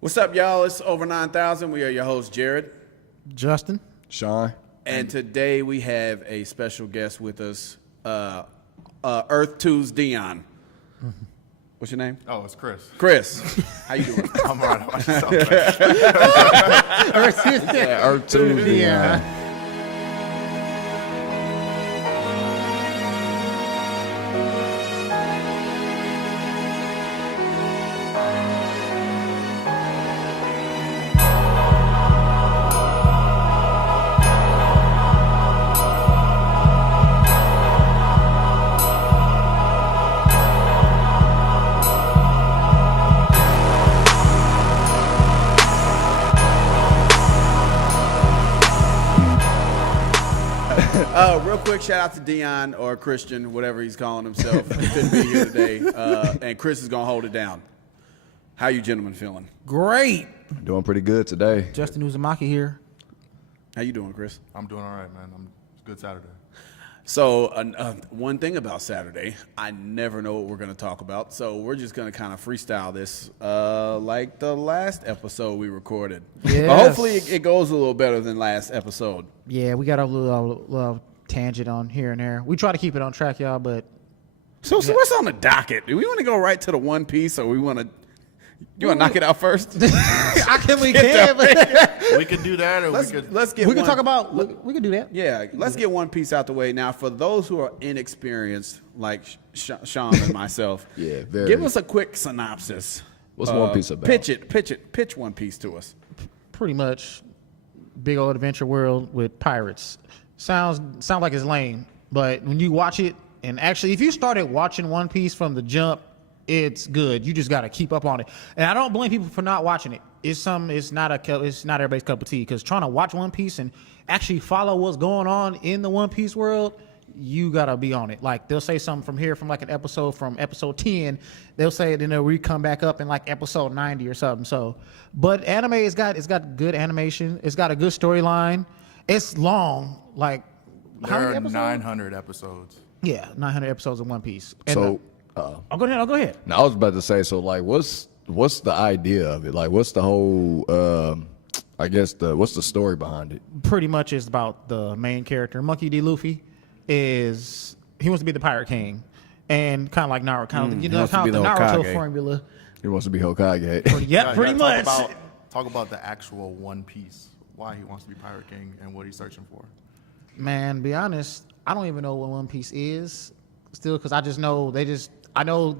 What's up, y'all? It's Over 9,000. We are your host, Jared. Justin. Sean. And today we have a special guest with us, Earth 2's Deon. What's your name? Oh, it's Chris. Chris. How you doing? I'm all right. Earth 2. Yeah. Real quick, shout out to Deon or Christian, whatever he's calling himself. He couldn't be here today, and Chris is gonna hold it down. How you gentlemen feeling? Great. Doing pretty good today. Justin Uzumaki here. How you doing, Chris? I'm doing all right, man. It's a good Saturday. So one thing about Saturday, I never know what we're going to talk about. So we're just going to kind of freestyle this like the last episode we recorded. Yes. But hopefully it goes a little better than last episode. Yeah, we got a little tangent on here and there. We try to keep it on track, y'all, but So what's on the docket? Do we want to go right to the One Piece, or we want to? You want to knock it out first? we can. We could do that, or Let's get. We can one- talk about. We can do that. Yeah, let's get One Piece out the way now. For those who are inexperienced, like Sean and myself, Yeah, very. give us a quick synopsis. What's One Piece about? Pitch One Piece to us. Pretty much, big old adventure world with pirates. Sounds like it's lame, but when you watch it, and actually, if you started watching One Piece from the jump, it's good. You just got to keep up on it. And I don't blame people for not watching it. It's not everybody's cup of tea, because trying to watch One Piece and actually follow what's going on in the One Piece world, you got to be on it. Like, they'll say something from like an episode from episode 10, they'll say it, and then we come back up in like episode 90 or something. So, but anime, it's got good animation. It's got a good storyline. It's long. Like, how There many are episodes? 900 episodes. Yeah, 900 episodes of One Piece. And So, I'll go ahead. now I was about to say, so like, what's the idea of it? Like, what's the whole, what's the story behind it? Pretty much is about the main character. Monkey D. Luffy he wants to be the Pirate King, and kind of like Naruto, kind of wants to be the the Naruto Hokage. formula. He wants to be Hokage. Yeah, Yeah, pretty much. Talk about the actual One Piece. Why he wants to be Pirate King and what he's searching for. Man, be honest, I don't even know what One Piece is still, because I just know I know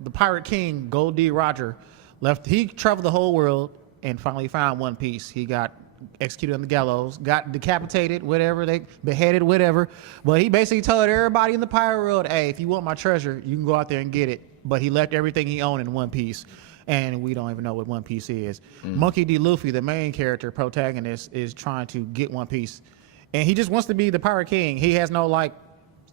the Pirate King, Gold D. Roger, left. He traveled the whole world and finally found One Piece. He got executed on the gallows, got decapitated, whatever, they beheaded, whatever. But he basically told everybody in the pirate world, hey, if you want my treasure, you can go out there and get it. But he left everything he owned in One Piece. And we don't even know what One Piece is. Monkey D. Luffy, the main character, protagonist, is trying to get One Piece. And he just wants to be the Pirate King. He has no, like,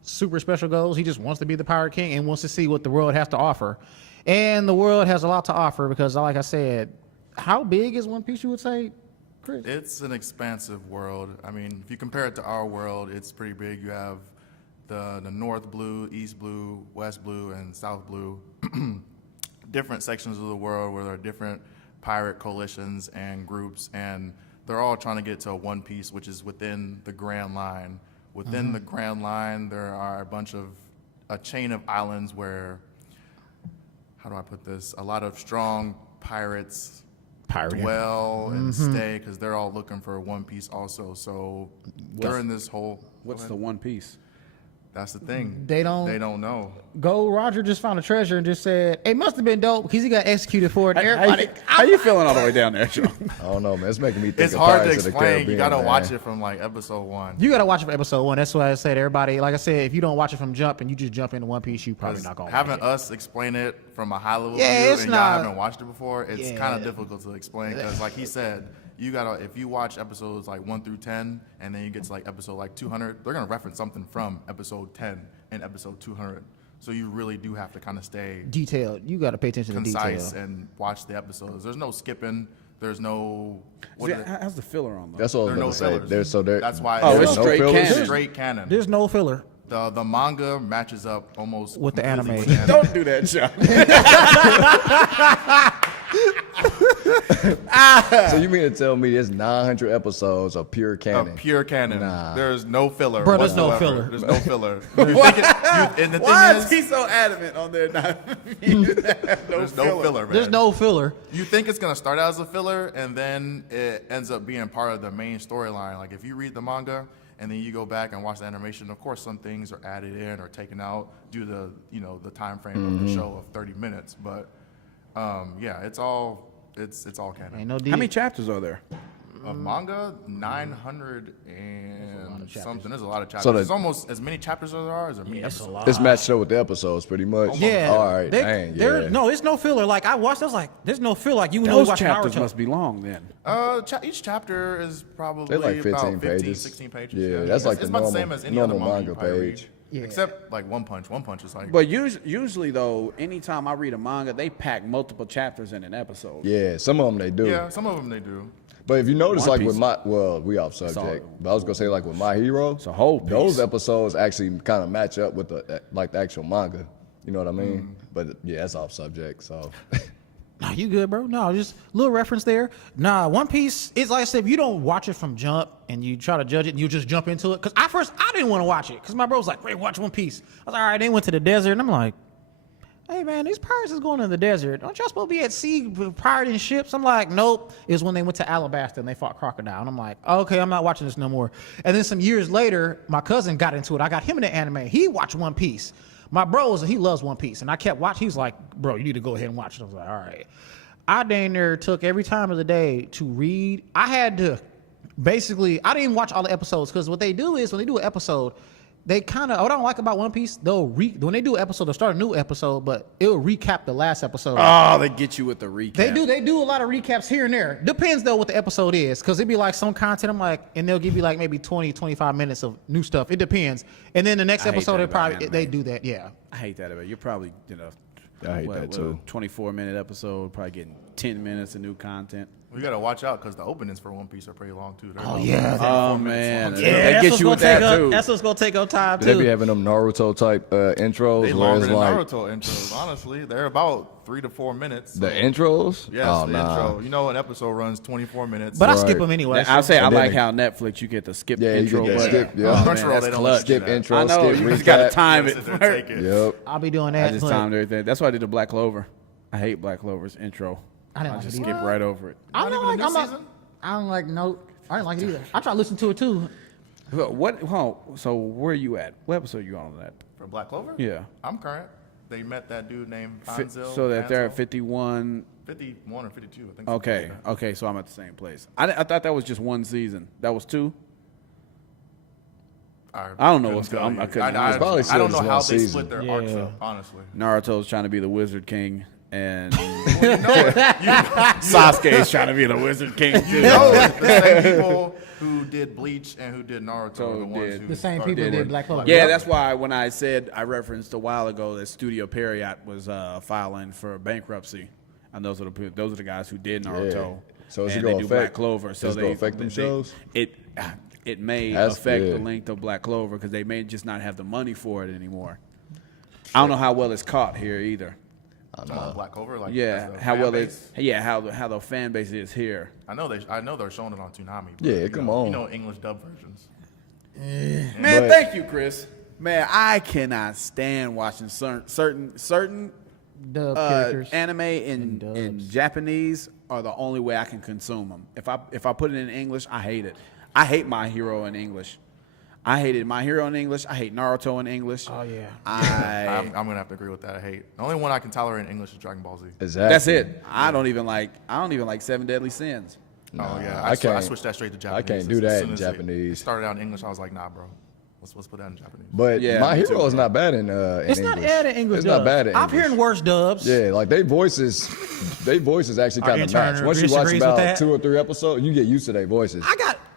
super special goals. He just wants to be the Pirate King and wants to see what the world has to offer. And the world has a lot to offer because, like I said, how big is One Piece, you would say, Chris? It's an expansive world. I mean, if you compare it to our world, it's pretty big. You have the North Blue, East Blue, West Blue, and South Blue. Different sections of the world where there are different pirate coalitions and groups, and they're all trying to get to One Piece, which is within the Grand Line. Within the Grand Line, there are a chain of islands where, how do I put this? A lot of strong pirates dwell and stay, because they're all looking for One Piece also. So during this whole, What's the One Piece? that's the thing. They don't know. Gold Roger just found a treasure and just said, it must have been dope because he got executed for it. Everybody, How you feeling all the way down there, Sean? I don't know, man. It's making me think It's of hard to Pirates of the explain. Caribbean, You got to man. watch it from like episode 1. you got to watch it from episode 1. That's why I said everybody, like I said, if you don't watch it from jump and you just jump into One Piece, you probably not going to Having us explain it from a high level Yeah, view it's and not- y'all haven't watched it before, it's Yeah. kind of difficult to explain, because like he said, you gotta, if you watch episodes like 1 through 10 and then you get to like episode like 200, they're gonna reference something from episode 10 and episode 200. So you really do have to kind of stay detailed. You got to pay attention to concise detail. and watch the episodes. There's no skipping. There's no. See, how's the filler on those? That's what I There are was no going to say. fillers. That's why. Oh, there's it's no straight fillers? canon. Straight canon. There's no filler. The manga matches up almost With the completely anime. with the Don't do that, Sean. So you mean to tell me there's 900 episodes of pure canon? Of pure canon. Nah. There's no filler. Bro, there's no whatsoever. filler. There's no filler. And the Why thing is he so adamant on there? there's no filler, man. There's no filler. You think it's gonna start out as a filler, and then it ends up being part of the main storyline. Like if you read the manga and then you go back and watch the animation, of course some things are added in or taken out due to the time frame of the show of 30 minutes. But yeah, it's all canon. Ain't no How many chapters are there? Of manga, 900 and something. There's a lot of chapters. So There's almost as many chapters as there are as That's a lot. It's matched up with the episodes pretty much. Yeah. All right. Dang, yeah. No, it's no filler. Like I watched, I was like, there's no filler. Like you know, Those watch chapters Naruto. must be long then. Each chapter is probably They're like 15 about 15, pages. 16 pages. Yeah, that's like it's the about the same as any other normal manga you manga probably page. read. Yeah. Except like One Punch. One Punch is like. But usually though, anytime I read a manga, they pack multiple chapters in an episode. Yeah, some of them they do. Yeah, some of them they do. But if you notice, One like with Piece. we off subject, but I was gonna say like with My Hero, It's a whole piece. those episodes actually kind of match up with the actual manga. You know what I mean? But yeah, that's off subject. So Nah, you good, bro? No, just a little reference there. Nah, One Piece is like I said, if you don't watch it from jump and you try to judge it and you just jump into it. Because at first I didn't want to watch it because my bro was like, "Wait, watch One Piece." I was like, "All right." They went to the desert and I'm like, "Hey man, these pirates is going in the desert. Aren't y'all supposed to be at sea pirating ships?" I'm like, "Nope." It was when they went to Alabasta and they fought crocodile. And I'm like, "Okay, I'm not watching this no more." And then some years later, my cousin got into it. I got him into anime. He watched One Piece. My bro he loves One Piece, and I kept watching. He was like, "Bro, you need to go ahead and watch it." I was like, "All right." I dang near took every time of the day to read. I had to basically, I didn't even watch all the episodes because what they do is when they do an episode, they kind of, what I don't like about One Piece, when they do an episode, they'll start a new episode, but it'll recap the last episode. Oh, they get you with the recap. They do a lot of recaps here and there. Depends though what the episode is, because it'd be like some content, I'm like, and they'll give you like maybe 20, 25 minutes of new stuff. It depends. And then the next I hate episode, that about anime. they do that, yeah. I hate that about it. You're probably, I hate that too. 24-minute episode, probably getting 10 minutes of new content. We gotta watch out because the openings for One Piece are pretty long too. Oh, yeah. Oh man, long. they get you with that too. That's what's going to take up time, they too. be having them Naruto type intros They where longer it's than like Naruto intros. Honestly, they're about 3 to 4 minutes. the so- intros. Yes, Oh, the nah. intro. You know, an episode runs 24 minutes. But I Right. skip them anyway. I'll say I And then like it- how Netflix you get the skip Yeah, you intro get that button. skip, yeah. Oh, man, Crunchyroll, that's they don't clutch. let you Skip do that. intro. I know skip you just gotta recap. time Yes, it. they're first. taking. Yep. I'll be doing I that. just but timed everything. That's why I did the Black Clover. I hate Black Clover's intro. I didn't I like just it skip either. right over it. I don't Not like. even I'm the new not. season? I don't like. No, I didn't like it either. I tried to listen to it too. So where are you at? What episode are you on that? For Black Clover? Yeah. I'm current. They met that dude named Fi- Hanzel. so that they're at Hanzel. 51. 51 or 52, I think. Okay, something like that. okay, so I'm at the same place. I thought that was just one season. That was two. I don't know couldn't what's tell going on. you. I couldn't- I, It's probably I don't still know just how one they season. split their arcs Yeah. up, honestly. Naruto's trying to be the Wizard King, and You know it. Sasuke's trying to be the Wizard King too. You know it. The same people who did Bleach and who did Naruto So are the ones did- who The same started people doing did Black Clover. Yeah, that's why when I said I referenced a while ago that Studio Period was filing for bankruptcy, and those are the guys who did Naruto. So is it and gonna they do affect- Black Clover. So is it gonna affect them shows? It may That's affect the good. length of Black Clover because they may just not have the money for it anymore. I don't know how well it's caught here either. Black Clover. Like, Yeah, as a how fan well base. how the fan base is here. I know they're showing it on Toonami. But Yeah, you come know, on. You know English dub versions. Man, But- thank you, Chris. Man, I cannot stand watching certain Dub characters. anime in dubs. Japanese are the only way I can consume them. If I put it in English, I hate it. I hate My Hero in English. I hated My Hero in English. I hate Naruto in English. Oh yeah. I'm gonna have to agree with that. I hate the only one I can tolerate in English is Dragon Ball Z. Exactly. That's it. I don't even like Seven Deadly Sins. Oh yeah, I I can't- switched that straight to I Japanese. can't do As that soon in as it Japanese. started out in English, I was like, nah, bro. Let's put that in Japanese. But Yeah, My me too, Hero is not bad in It's not English. bad in English. It's not dubs. bad in I'm English. hearing worse dubs. Yeah, like they voices kind Our of intern match. Once you watch disagrees with about that. 2 or 3 episodes, you get used to their voices.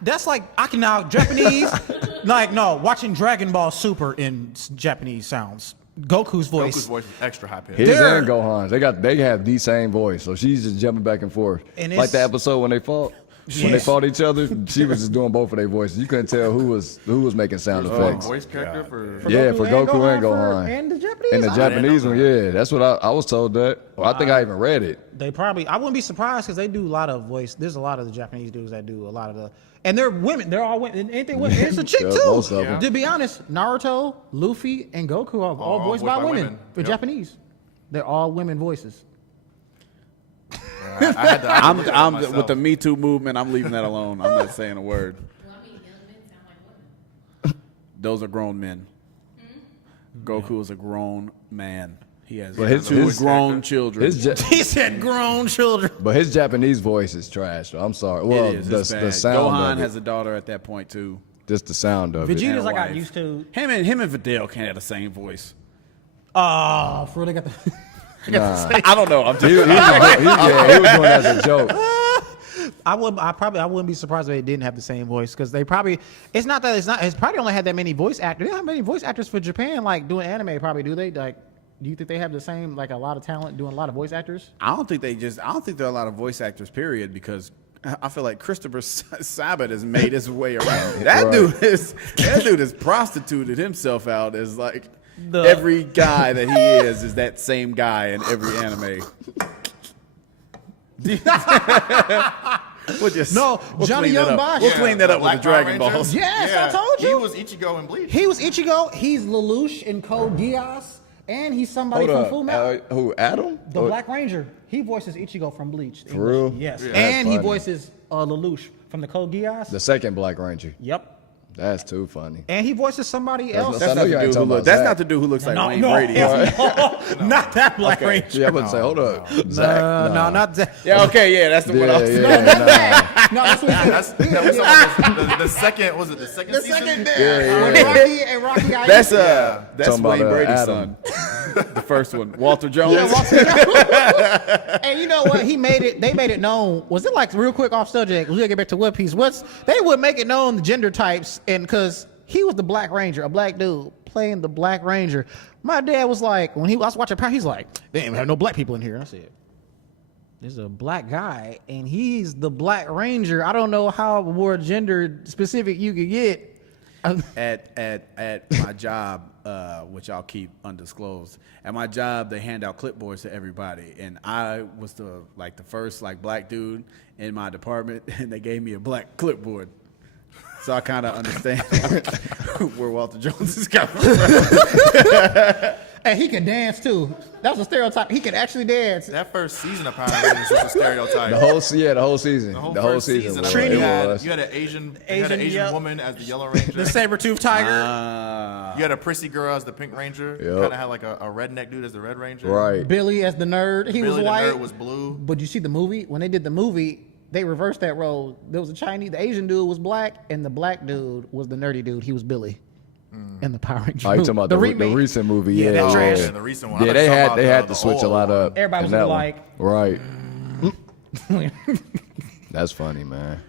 That's like I can now Japanese. Like no, watching Dragon Ball Super in Japanese sounds. Goku's voice. Goku's voice is extra high pitched. His They're- and Gohan's, they have the same voice, so she's just jumping back and forth. And Like it's- the episode when they fought. When they fought each other, she was just doing both of their voices. You couldn't tell who was making sound effects. Voice character for Yeah, for Goku and Gohan. And the Japanese. And the I- Japanese one, yeah, that's what I was told that. Well, I think I even read it. They probably. I wouldn't be surprised because they do a lot of voice. There's a lot of the Japanese dudes that do a lot of the. And they're women. They're all women. Ain't they women? It's a chick Yeah, too. most of 'em. To be honest, Naruto, Luffy, and Goku are all voiced by women. For Yep. Japanese, they're all women voices. I had to I'm myself. with the Me Too movement. I'm leaving that alone. I'm not saying a word. Well, I mean, young men sound like women. Those are grown men. Goku is a grown man. He has But his- two his- grown children. His He said grown children. but his Japanese voice is trash. Though. I'm sorry. Well, it is. It's the bad. sound Gohan of it, has a daughter at that point too. just the sound of it. Vegeta's I got wife. used to. Him and Videl can't have the same voice. Oh, for they got the. I don't know. I'm just He was doing that as a joke. I wouldn't be surprised if they didn't have the same voice because they probably. It's probably only had that many voice actors. They don't have many voice actors for Japan like doing anime. Probably do they like? Do you think they have the same like a lot of talent doing a lot of voice actors? I don't think there are a lot of voice actors. Period. Because I feel like Christopher Sabat has made his way around. That dude has prostituted himself out as like every guy that he is that same guy in every anime. We'll Johnny clean that Young up. Bosch. We'll clean that up with Black the Dragon Power Balls. Rangers. Yes, I told you. He was Ichigo in Bleach. He was Ichigo. He's Lelouch in Code Geass, and he's somebody Hold from Full up. Metal. Who, Adam? The Black Ranger. He voices Ichigo from Bleach. For real? Yes. Yeah. And That's he funny. voices Lelouch from the Code Geass. The second Black Ranger. Yep. That's too funny. And he voices somebody else. I know you ain't talking about That's Zach. not the dude who looks like Wayne no, Brady. not that Black Ranger. Yeah, I'm about to say, hold up. Zach, No, not that. Yeah, okay, yeah, that's the one I was Yeah, No, that's what he That's the second. Was it the second season? Rocky and Rocky. That's Talking Wayne about, Brady's Adam. son. The first one, Walter Jones. And you know what? He made it. They made it known. Was it like real quick off subject? We'll get back to One Piece. They would make it known the gender types, and because he was the Black Ranger, a black dude playing the Black Ranger. My dad was like, when I was watching Power, he's like, they ain't have no black people in here. And I said, there's a black guy, and he's the Black Ranger. I don't know how more gender specific you could get. At my job, which I'll keep undisclosed. At my job, they hand out clipboards to everybody, and I was the first black dude in my department, and they gave me a black clipboard. So I kind of understand where Walter Jones is coming from. And he can dance too. That was a stereotype. He can actually dance. That first season of Power Rangers was a stereotype. The whole season. The whole first season. was- Trini it had- was. You had an Asian yep. woman as the Yellow Ranger. The saber-toothed tiger. You had a prissy girl as the Pink Ranger. You Yep. kind of had like a redneck dude as the Red Ranger. Right. Billy as the nerd. He Billy was the white. nerd was blue. But you see the movie? When they did the movie, they reversed that role. There was the Asian dude was black, and the black dude was the nerdy dude. He was Billy. In the Power Rangers. Oh, you talking about the remake. recent movie? Yeah, Yeah, that trash. Yeah, the recent one. Yeah, I they thought had about they had the to switch a old lot one. up. Everybody in was that like- one. Right. That's funny, man.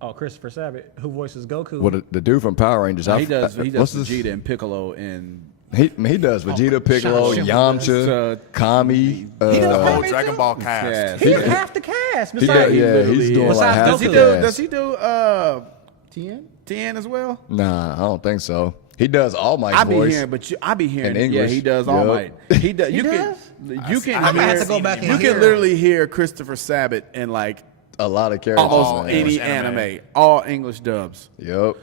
Oh, Christopher Sabat, who voices Goku. Well, the dude from Power Rangers. He does what's his- Vegeta and Piccolo in. He does Vegeta, Piccolo, Sean Yamcha, Kami. He The does whole Me Dragon too. Ball cast. Yeah. He did half the cast. He Besides, does, yeah, literally he's doing is. like half Besides the Goku. Does cast. he do 10? 10 as well? Nah, I don't think so. He does All Might's I be voice. hearing, I be hearing. in Yeah, English. he does All Yep. Might. He does. He You does? can. I'm gonna have hear- to go back and You hear. can literally hear Christopher Sabat in A lot of characters. almost man. any English anime. anime, all English dubs. Yep.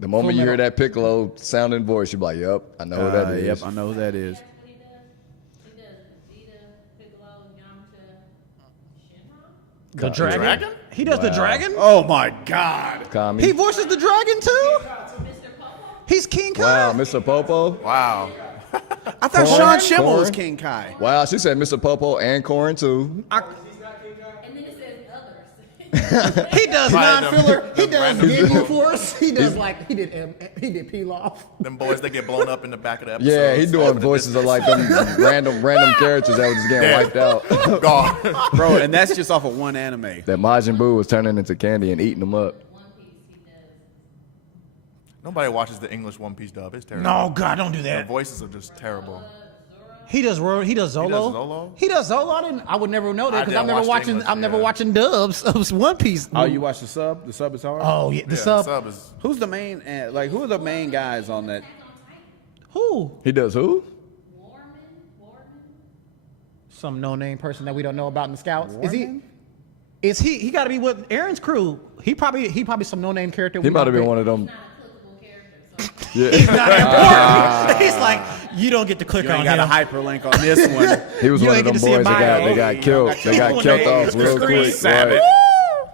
The moment Full you hear Metal. that Piccolo sounding voice, you're like, yep, I know who that is. Yep, I know who that is. That's what he does. He does Vegeta, Piccolo, Yamcha, Shenron. The dragon? He does the dragon? Oh my God! Kami. He voices the dragon too? He's King Kong. Wow, Mr. Popo. Wow. I thought Corn? Sean Schimmel was Corn? King Kai. Wow, she said Mr. Popo and Corn too. And then it says others. He does Right, non-filler. the He does random Ginyu people. Force. He does he did Pilaf. Them boys that get blown up in the back of the episode. Yeah, he doing voices of like them random characters that was just getting wiped out. Gone. Bro, and that's just off of one anime. That Majin Buu was turning into candy and eating them up. One Piece, he does. Nobody watches the English One Piece dub. It's terrible. No, God, don't do The that. voices are just terrible. Zoro, He does Zolo. Zolo? He does Zolo. I would never know that I because I'm didn't never watch the watching. English, I'm never yeah. watching dubs of One Piece. Oh, you watch the sub? The sub is hard. Oh yeah, the Yeah, sub. sub is Who's the main? Like, who are the main guys on that? Who? He does who? Warman? Some no-name person that we don't know about in the Scouts. Is he? Warman? Is he? He got to be with Aaron's crew. He probably some no-name character. He might have been one of them. Not a clickable character. So Yeah. He's not important. He's like, you don't get to click You on ain't got him. a hyperlink on this one. He was You one ain't of get them to see boys that bio. they got killed. They got killed off real quick. Savage. Right.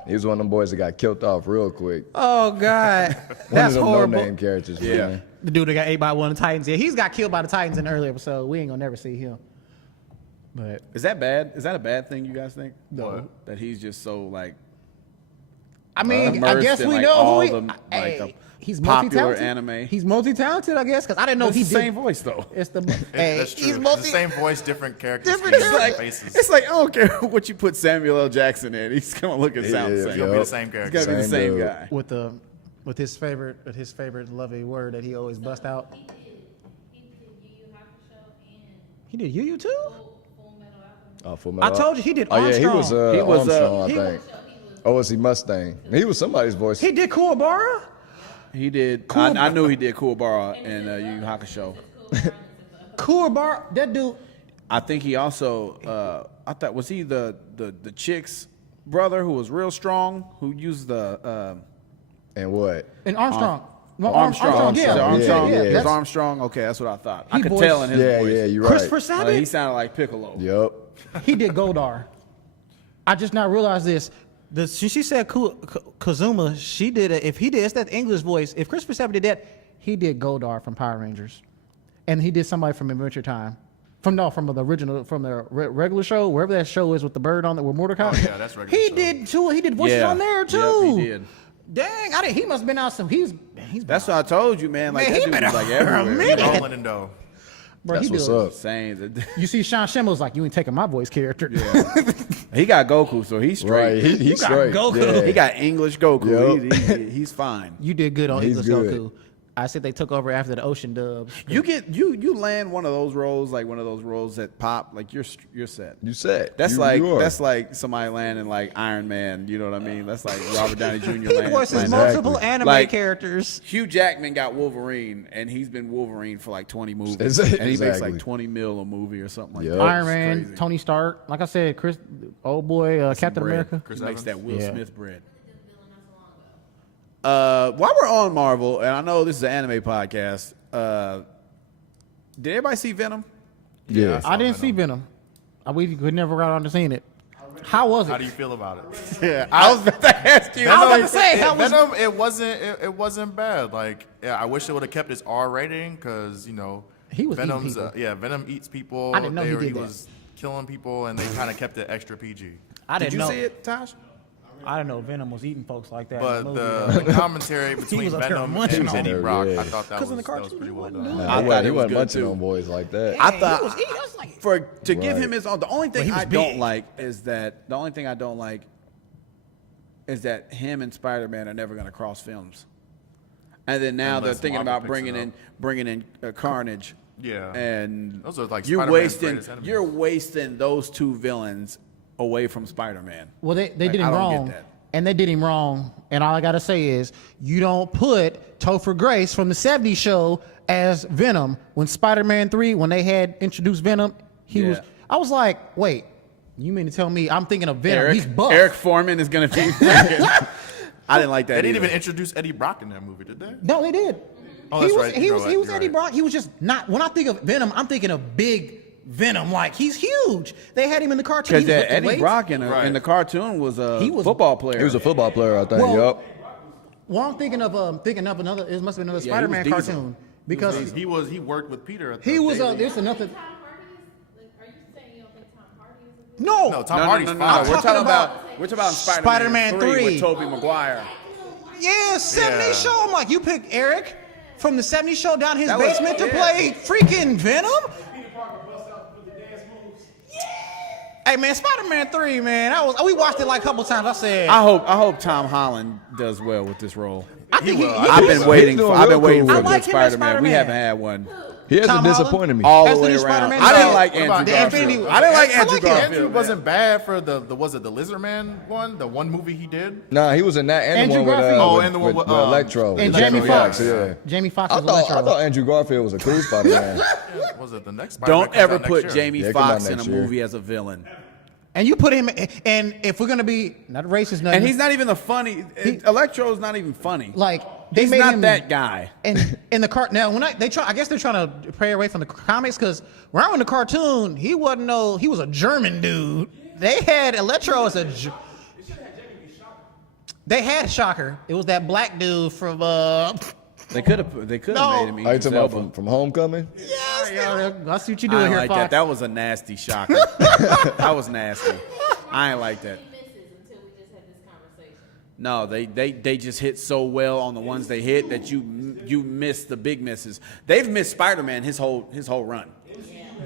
He was one of them boys that got killed off real quick. Oh God, One that's of them horrible. no-name characters. Yeah. Man. The dude that got ate by one of the Titans. Yeah, he's got killed by the Titans in an earlier episode. We ain't gonna never see him. But Is that bad? Is that a bad thing? You guys think? No. That he's just so like. I mean, I immersed guess in, we like, know all who he. the, like, Hey, the he's popular multi-talented. anime. He's multi-talented, I guess, because I didn't know It's he the did. same voice though. It's the hey, that's true. he's It's multi. the same voice, different characters, Different schemes, character. faces. It's like I don't care what you put Samuel L. Jackson in. He's gonna look and sound the Yeah, same. It's gonna be Yup. the same He's character. gonna be the Same same dude. guy. with his favorite lovely word that he always bust out. he did Yu Yu Hakusho and He did Yu Too. Full Metal Alchemist. Oh, Full I Metal. told you he did Oh yeah, Armstrong. he was. He was, Armstrong, he I think. Oh, was he Mustang? He was somebody's voice. He did Kuwabara. He did. Cool. I knew he did Kuwabara in Yu Yu Hakusho. Kuwabara. That dude. I think he also. I thought was he the chick's brother who was real strong who used the And what? And Armstrong. No, Armstrong. Yeah, Is it Armstrong. yeah, yeah. Is That's Armstrong. Okay, that's what I thought. I He could voiced- tell in his Yeah, voice. yeah, you're Christopher right. Sabat. He sounded like Piccolo. Yep. He did Goldar. I just now realized this. She said Kazuma. She did it. If he did, it's that English voice. If Christopher Sabat did that, he did Goldar from Power Rangers, and he did somebody from Adventure Time. From the original, from the regular show, wherever that show is with the bird on it, with Mordecai. Oh, yeah, that's regular He show. did too. He did voices Yeah. on there Yep, too. he did. Dang, he must have been out some. He's That's what I told you, man. Like Man, that he dude been was like out for a everywhere. minute. Rolling in dough. bro. That's he what's do it. up. Saying You see, Sean Schimmel's like, you ain't taking my voice character. he got Goku, so he's straight. Right. He's got straight. Goku. Yeah. He got English Goku. Yep. He's fine. You did good on He's English good. Goku. I said they took over after the Ocean dubs. You get you land one of those roles, like one of those roles that pop, like you're set. You said. That's You like are. that's like somebody landing like Iron Man. You know what I mean? That's like Robert Downey Jr. He landing. voices landing. multiple anime Like- characters. Hugh Jackman got Wolverine, and he's been Wolverine for like 20 movies, Exactly. and he makes like 20 mil a movie or something like Yep. that. Iron It's Man, crazy. Tony Stark. Like I said, Chris, old boy, Captain Bread. America. Chris He makes Evans? that Will Yeah. Smith bread. While we're on Marvel, and I know this is an anime podcast, did everybody see Venom? Yeah. I didn't see Venom. We could never got on to seeing it. How was it? How do you feel about it? Yeah, I was about to ask you. I was about to say, how was Venom, it wasn't bad. Like, yeah, I wish it would have kept its R rating because He was eating Venom's people. Venom eats people. I didn't know he did that. was killing people, and they kind of kept it extra PG. I Did didn't you know. see it, Tosh? I didn't know Venom was eating folks like that. But in the movie. the commentary between was up there Venom munching and on Eddie them. Brock, Yeah. I thought that 'Cause was, in the that was cartoon, pretty he well wasn't done. doing I thought it He was wasn't good, munching too. on boys like that. I He thought was eating. I was like, to give Right. him his own. The only thing he was I don't big. like is that is that him and Spider-Man are never going to cross films. And then now Unless they're thinking Marvel about picks it bringing in Carnage. Yeah. And Those are like you're Spider-Man's wasting greatest enemies. you're wasting those two villains away from Spider-Man. well, they Like, did him I don't wrong. get that. And they did him wrong. And all I got to say is, you don't put Topher Grace from the 70s show as Venom. When Spider-Man 3, when they had introduced Venom, Yeah. I was like, wait, you mean to tell me I'm thinking of Venom? He's buff. Eric Foreman is going to be. I didn't like that. They didn't either. even introduce Eddie Brock in that movie, did they? No, they did. Oh, he that's was, right. He You're was, right. he was You're Eddie right. Brock. He was just not. When I think of Venom, I'm thinking of big Venom. Like, he's huge. They had him in the cartoon. Because He was lifting Eddie weights. Brock in Right. the cartoon was a He was- football player. He was a football player, I think. Well, Yup. Well, I'm thinking of another. It must have been another Yeah, he was Spider-Man Diesel. cartoon because He worked with Peter. At the he was. Daily. There's another. Tom Hardy is, like, are you saying you don't think Tom Hardy is a good? No, No, Tom no, Hardy's no, no, fine. no. We're talking talking about about Spider-Man Spider-Man 3 with 3. Tobey Maguire. Yeah, 70s Yeah. show. I'm like, you picked Eric from the 70s show down his That was- basement to yeah. play freaking Venom? Hey man, Spider-Man 3, man. We watched it like a couple times. I said, I hope Tom Holland does well with this role. I think will. I've been waiting doing for real cool a with it. I good like him as Spider-Man. We Spider-Man. haven't had one He hasn't Tom Holland? disappointed me. all As the the way new around. Spider-Man? I didn't No. like What Andrew about Garfield. Infinity- I didn't like I Andrew like it. Garfield. Andrew man. wasn't bad for the was it the Lizard Man one, the one movie he did. Nah, he was in that and the Andrew one with, Garfield. Oh, with, and the one with, Electro. And Electro, Jamie Foxx. yeah. Jamie Foxx I was thought Electro. Andrew Garfield was a cool Spider-Man. Was it the next Spider-Man? Don't ever comes out put next year. Jamie Yeah, it come out Foxx in a next year. movie as a villain. And you put him, and if we're gonna be not racist, nothing, And he's not even the funny. Electro's not even funny. like they He's made not him that guy. And in the cart now, when they try, I guess they're trying to pray away from the comics because when I was in the cartoon, he was a German dude. They had Electro as they had Shocker. It was that black dude from They could have made him. Are you Idris talking Elba. about from Homecoming? yes, I see what you I doing ain't here, like Fox. that. That was a nasty shocker. That was nasty. I ain't like that. He misses until we just had this conversation. No, they just hit so well on the ones they hit that you miss the big misses. They've missed Spider-Man his whole run.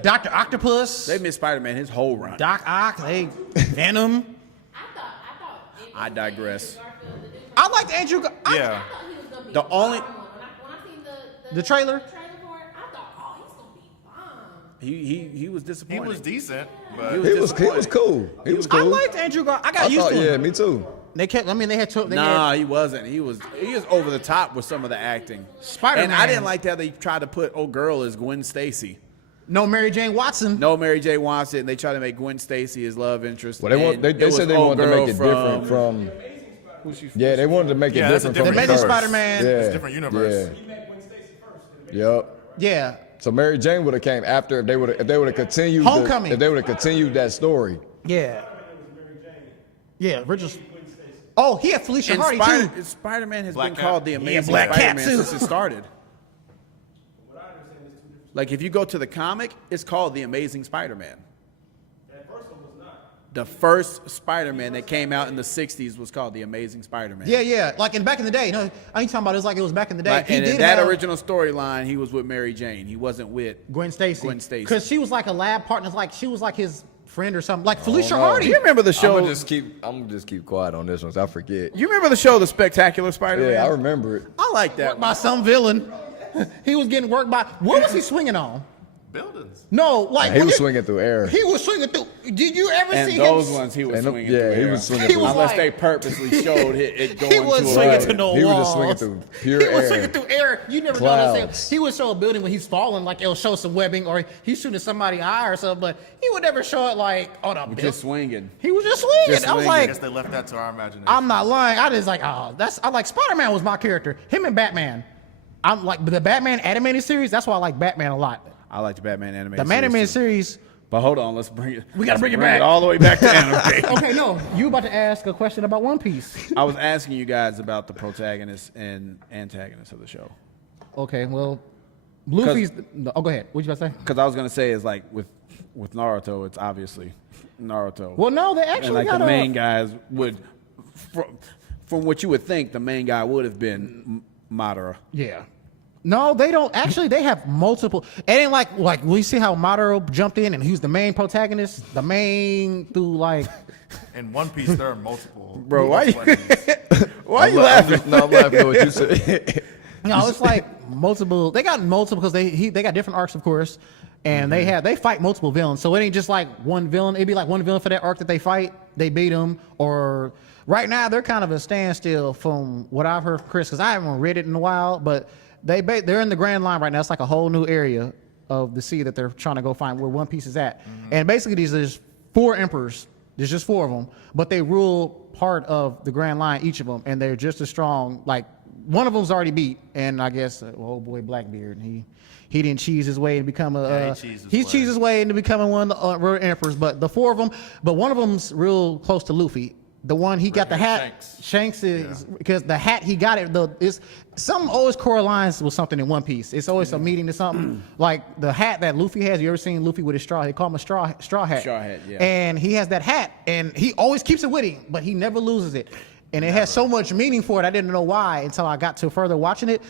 Dr. Octopus, They've missed Spider-Man his whole run. Doc Ock, Venom. I thought. I digress. Garfield, the dude from- I liked Andrew. Yeah. I thought he was gonna be The only- bomb. When I seen The trailer? for it, I thought, oh, he's gonna be bomb. He was He disappointed. was decent, but He He was disappointed. cool. He was cool. I liked Andrew. I got used to him. Yeah, me too. They kept. I mean, they had to. They Nah, had, he wasn't. He was over the top with some of the acting. Spider-Man. And I didn't like that they tried to put girl as Gwen Stacy. no Mary Jane Watson. No Mary J. Watson. They tried to make Gwen Stacy his love interest. Well, they and it they was said they old wanted to make girl it different from. Yeah, they wanted to make it Yeah, that's different a from The the Amazing first. Spider-Man. Yeah, It's a different universe. Yeah. Yep. Yeah. So Mary Jane would have came after if they would have continued Homecoming. if they would have continued that story. Yeah. Yeah. Richard. Oh, he had Felicia And Hardy too. Spider-Man has Black been Cat. called the Amazing Black Cat, Spider-Man too. since it started. Like if you go to the comic, it's called the Amazing Spider-Man. The first Spider-Man that came out in the '60s was called the Amazing Spider-Man. Yeah, yeah. Like back in the day. No, I ain't talking about. It was like it was back in the day. Like, He and did in that have original storyline, he was with Mary Jane. He wasn't with Gwen Stacy. Gwen Stacy. Because she was like a lab partner. Like she was like his friend or something. Like Felicia no. Hardy. Do you remember the show? I'm gonna just keep quiet on this one. 'Cause I forget. You remember the show, The Spectacular Spider-Man? Yeah, I remember it. I like that. By some villain. He was getting worked by. What was he swinging on? Buildings. No, like He when was you- swinging through air. He was swinging through. Did you ever And see those him? ones he was And swinging yeah, through he air. was swinging He through. was Unless like- they purposely showed it going He was to swinging a to no He was walls. just swinging through pure He was air. swinging through air. You never Clouds. noticed him. He would show a building when he's falling, like it'll show some webbing, or he's shooting somebody's eye or something. But he would never show it like, oh, the just building. swinging. He was just swinging. Just I was swinging. I like, guess they left that to our imagination. I'm not lying. I just like, oh, I like Spider-Man was my character. Him and Batman. I'm like the Batman animated series. That's why I like Batman a lot. I like the Batman animated The animated series. series. But hold on, let's bring it. We gotta let's bring it back. all the way back to anime. Okay, no, you about to ask a question about One Piece. I was asking you guys about the protagonists and antagonists of the show. Okay, well, Luffy's. Oh, go ahead. What you about to say? Because I was gonna say is like with Naruto, it's obviously Naruto. Well, no, they and actually like got the a. main guys would, from what you would think, the main guy would have been Madara. Yeah. No, they don't. Actually, they have multiple. It ain't like we see how Madara jumped in and he's the main protagonist, the main through like. In One Piece, there are multiple. Bro, why you- weapons. Why are you laughing? No, I'm laughing at what you said. No, it's like multiple. They got multiple because they got different arcs, of course, and they fight multiple villains. So it ain't just like one villain. It'd be like one villain for that arc that they fight. They beat them, or right now they're kind of a standstill from what I've heard from Chris because I haven't read it in a while, but. They're in the Grand Line right now. It's like a whole new area of the sea that they're trying to go find where One Piece is at. And basically, there's 4 emperors. There's just 4 of them, but they rule part of the Grand Line, each of them, and they're just as strong. Like one of them's already beat, and I guess old boy Blackbeard. He didn't cheese his way to become a. Yeah, He's cheesed his way into becoming one of the real emperors. But the 4 of them, but one of them's real close to Luffy. The one he got the hat. Shanks is because the hat he got is something always correlates with something in One Piece. It's always a meaning to something. Like the hat that Luffy has. You ever seen Luffy with his straw? They call him a straw hat. Straw hat, yeah. And he has that hat, and he always keeps it with him, but he never loses it. And it has so much meaning for it. I didn't know why until I got to further watching it.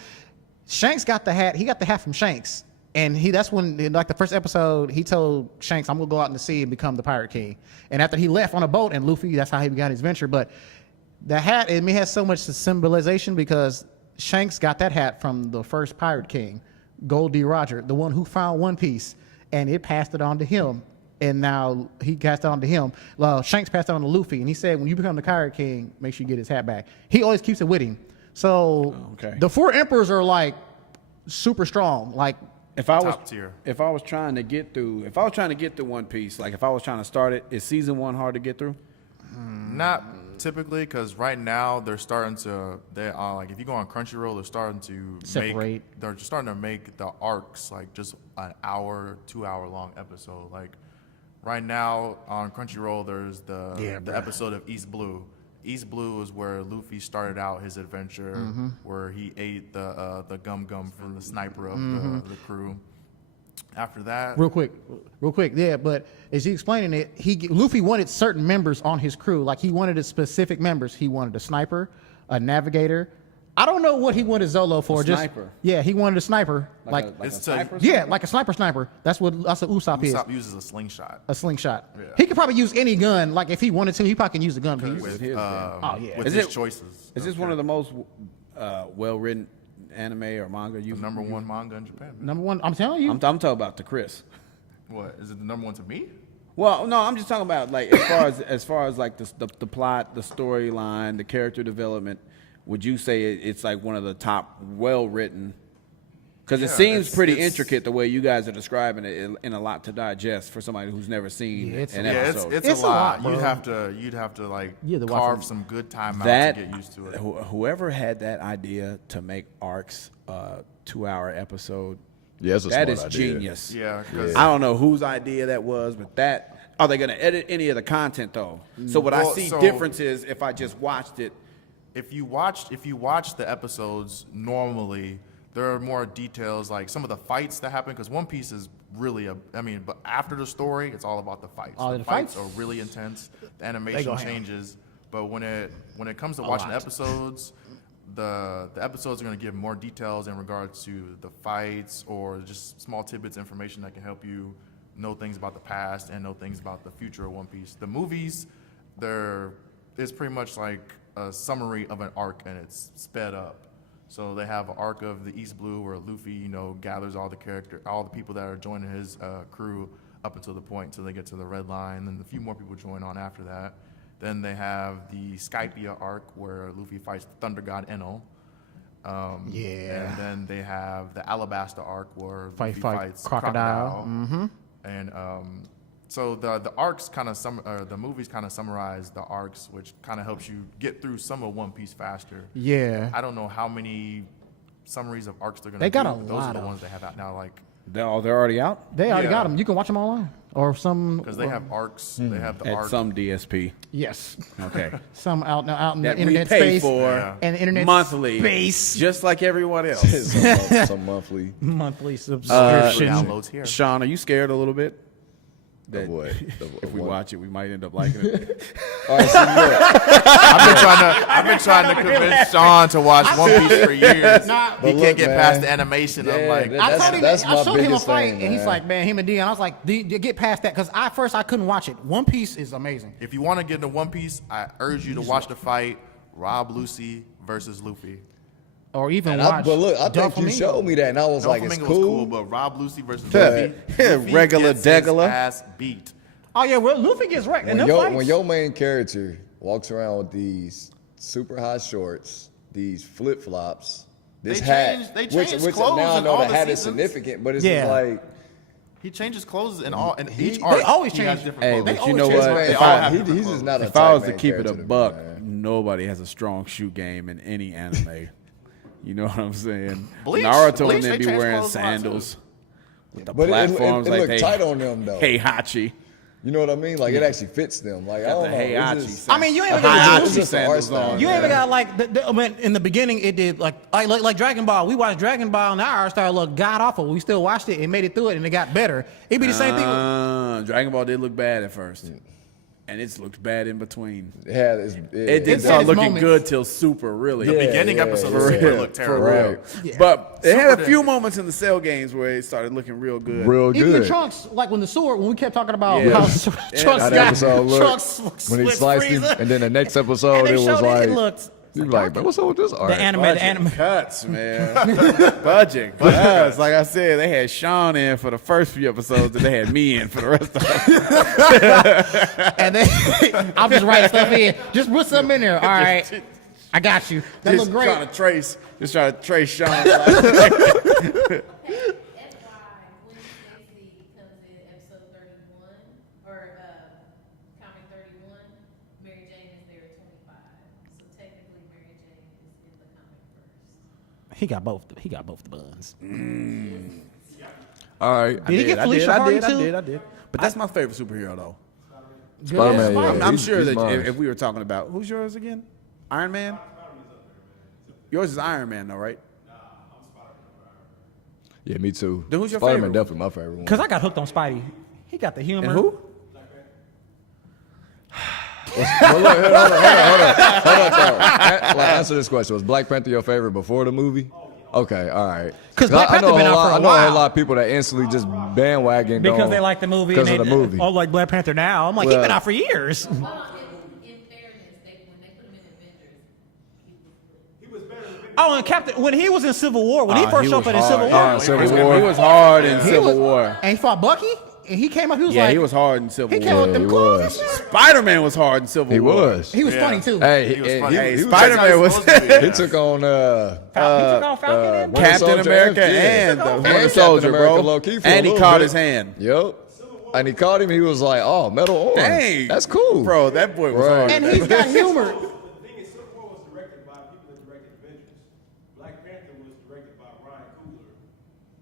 Shanks got the hat. He got the hat from Shanks. And that's when, in like the first episode, he told Shanks, I'm going to go out in the sea and become the Pirate King. And after he left on a boat, and Luffy, that's how he began his venture. But the hat, it has so much symbolization because Shanks got that hat from the first Pirate King, Gold D. Roger, the one who found One Piece, and it passed it on to him. And now he passed it on to him. Shanks passed it on to Luffy, and he said, when you become the Pirate King, make sure you get his hat back. He always keeps it with him. So the 4 emperors are like super strong. Like If I was Top tier. if I was trying to get through One Piece, like if I was trying to start it, is season 1 hard to get through? Not typically, because right now they're starting to. They like if you go on Crunchyroll, they're starting to Separate. They're just starting to make the arcs like just an hour, 2 hour long episode. Like right now on Crunchyroll, there's the episode of East Blue. East Blue is where Luffy started out his adventure, where he ate the gum from the sniper of the crew. After that, real quick, yeah. But as he explaining it, Luffy wanted certain members on his crew. Like he wanted specific members. He wanted a sniper, a navigator. I don't know what he wanted Zolo for. Sniper. Yeah, he wanted a sniper. Like it's a sniper? yeah, like a sniper. That's what Usopp is. Usopp uses a slingshot. A slingshot. Yeah. He could probably use any gun. Like if he wanted to, he probably can use a gun. With, his with Is his it- choices. Is this one of the most well-written anime or manga the you've number one manga in Japan? Number one, I'm telling you. I'm talking about to Chris. What is it? The number one to me? Well, no, I'm just talking about like as far as like the plot, the storyline, the character development. Would you say it's like one of the top well-written? Because it Yeah, seems pretty it's- intricate the way you guys are describing it, and a lot to digest for somebody who's never seen Yeah, it's- an Yeah, episode. it's a lot. bro. You'd have to like You have to watch carve it. some good time out that to get used to it. whoever had that idea to make arcs 2-hour episode, Yeah, it's a that smart is idea. genius. Yeah, because I don't know whose idea that was, but that are they going to edit any of the content though? So what I Well, see so- difference is if I just watched it. if you watch the episodes normally, there are more details like some of the fights that happen because One Piece is really but after the story, it's all about the fights. Oh, the the fights fights? are really intense. The They animation go ham. changes, but when it comes to watching lot. episodes, the episodes are going to give more details in regards to the fights or just small tidbits information that can help you know things about the past and know things about the future of One Piece. The movies, it's pretty much like a summary of an arc and it's sped up. So they have an arc of the East Blue where Luffy, gathers all the people that are joining his crew up until the point until they get to the Red Line. Then a few more people join on after that. Then they have the Skypia arc where Luffy fights the Thunder God Enel. Yeah. And then they have the Alabasta arc where Fight Luffy fights Crocodile. Mm-hmm. And so the arcs the movies kind of summarize the arcs, which kind of helps you get through some of One Piece faster. Yeah. I don't know how many summaries of arcs they're gonna They got do, a but those lot are the of- ones they have out now, like They're already out They already Yeah. got them. You can watch them online or some. because they have arcs. They have the at arc. some DSP. Yes. Okay. Some out in That the internet we pay space for Yeah. and internet monthly, space just like everyone else. some monthly. monthly Free subscription. downloads here. Sean, are you scared a little bit? Of what? If we watch it, we might end up liking it. All right, so look, I've been trying to convince Sean to watch One Piece for years. Nah, He But can't look, get man. past the animation. I'm Yeah, like, that- I told him, that's I my showed him a biggest fight, thing, and he's man. like, "Man, him and Deon." I was like, "Get past that," because at first I couldn't watch it. One Piece is amazing. if you want to get into One Piece, I urge you to watch the fight Rob Lucy versus Luffy. Or even but look, I think you Doflamingo. showed me that, and I was like, it's Doflamingo cool. was but Rob Lucy versus Yeah. Luffy, Yeah, Luffy regular gets his degular. ass beat. Oh yeah, well Luffy gets wrecked in When them fights. your main character walks around with these super high shorts, these flip flops, this They hat, changed- they which changed clothes now I in know all the the hat is seasons. significant, but it's Yeah. just like He changes clothes in all in He- each they arc. always he has change. different Hey, clothes. but you know always what? change. man, They If all I, have he, different he's just clothes. not a if I tight was to man keep it character a to me, buck, man. nobody has a strong shoe game in any anime. You know what I'm saying? Bleach- Naruto Bleach, and them they be changed wearing clothes a lot, too. sandals with the But it platforms like looked they tight on them though. Heihachi. You know what I mean? Like it actually fits them. Like I Got don't the know. Heihachi. It's just, I mean, you ain't the even got it's Heihachi just an art sandals style. on. You man. even got like I mean, in the beginning it did like Dragon Ball. We watched Dragon Ball and our art style looked god awful. We still watched it and made it through it and it got better. It'd be the same thing. Dragon Ball did look bad at first, and it's looked bad in between. Yeah, It It's didn't start its looking moments. good till Super, really. The beginning episode of for Super real, looked for terrible. real. Right. But it had a Super few did. moments in the Cell games where it started looking real good. real Even good. Trunks, like when we kept talking about Yeah. how Yeah, Trunks That got episode looked, Trunks when he split sliced him, Frieza. and then the next And episode they it was showed like it looked You be like, bro, what's up with this art? The anime, Budget the anime. cuts, man. Budget cuts. Like I said, they had Sean in for the first few episodes, and they had me in for the rest of them. And then I'm just writing stuff in. Just put something in there. All right, I got you. That Just look great. trying to trace Sean. Like, That's why when PIECEY comes in episode 31, or comic 31, Mary Jane is there at 25. So technically, Mary Jane is in the comic first. He got both. He got both the buns. All right. Did he get Felicia Hardy too? I did. But that's my favorite superhero, though. Spider-Man, yeah. I'm He's- sure he's that mine. if we were talking about who's yours again, Iron Man. Yours is Iron Man, though, right? Yeah, me too. Then who's your Spider-Man favorite? definitely my favorite one. Because I got hooked on Spidey. He got the humor. And who? Well, look, hold on, though. Like, answer this question. Was Black Panther your favorite before the movie? Okay, all right. 'Cause Black I know Panther been out for a I know a while. lot of people that instantly just bandwagon Because on- they like the movie. because and of they, the movie. Oh, like Black Panther now. I'm like, he Well- been out for years. Hold on, in fairness, when they put him in Avengers, he was Oh, and Captain, when he was in Civil War, when he first showed up in Civil War, Civil War. He was hard in he Civil was- War. and he fought Bucky, and he came up, he was Yeah, like, he was hard in Civil he came War. up with Yeah, them he claws was. and shit. Spider-Man was hard in Civil He War. was. He was Yeah. funny too. Hey, He was and funny. he Hey, was- Spider-Man was He took on He took on Falcon and Winter Captain Soldier America yeah. and the And Winter Captain Soldier, America bro. low-key for a And he little caught bit. his hand. Yep. And he caught him. He was like, "Oh, metal orange. Dang. That's cool, Bro, that boy was Right. hard. and he's got humor. The thing is, Civil War was directed by people that directed Avengers. Black Panther was directed by Ryan Coogler,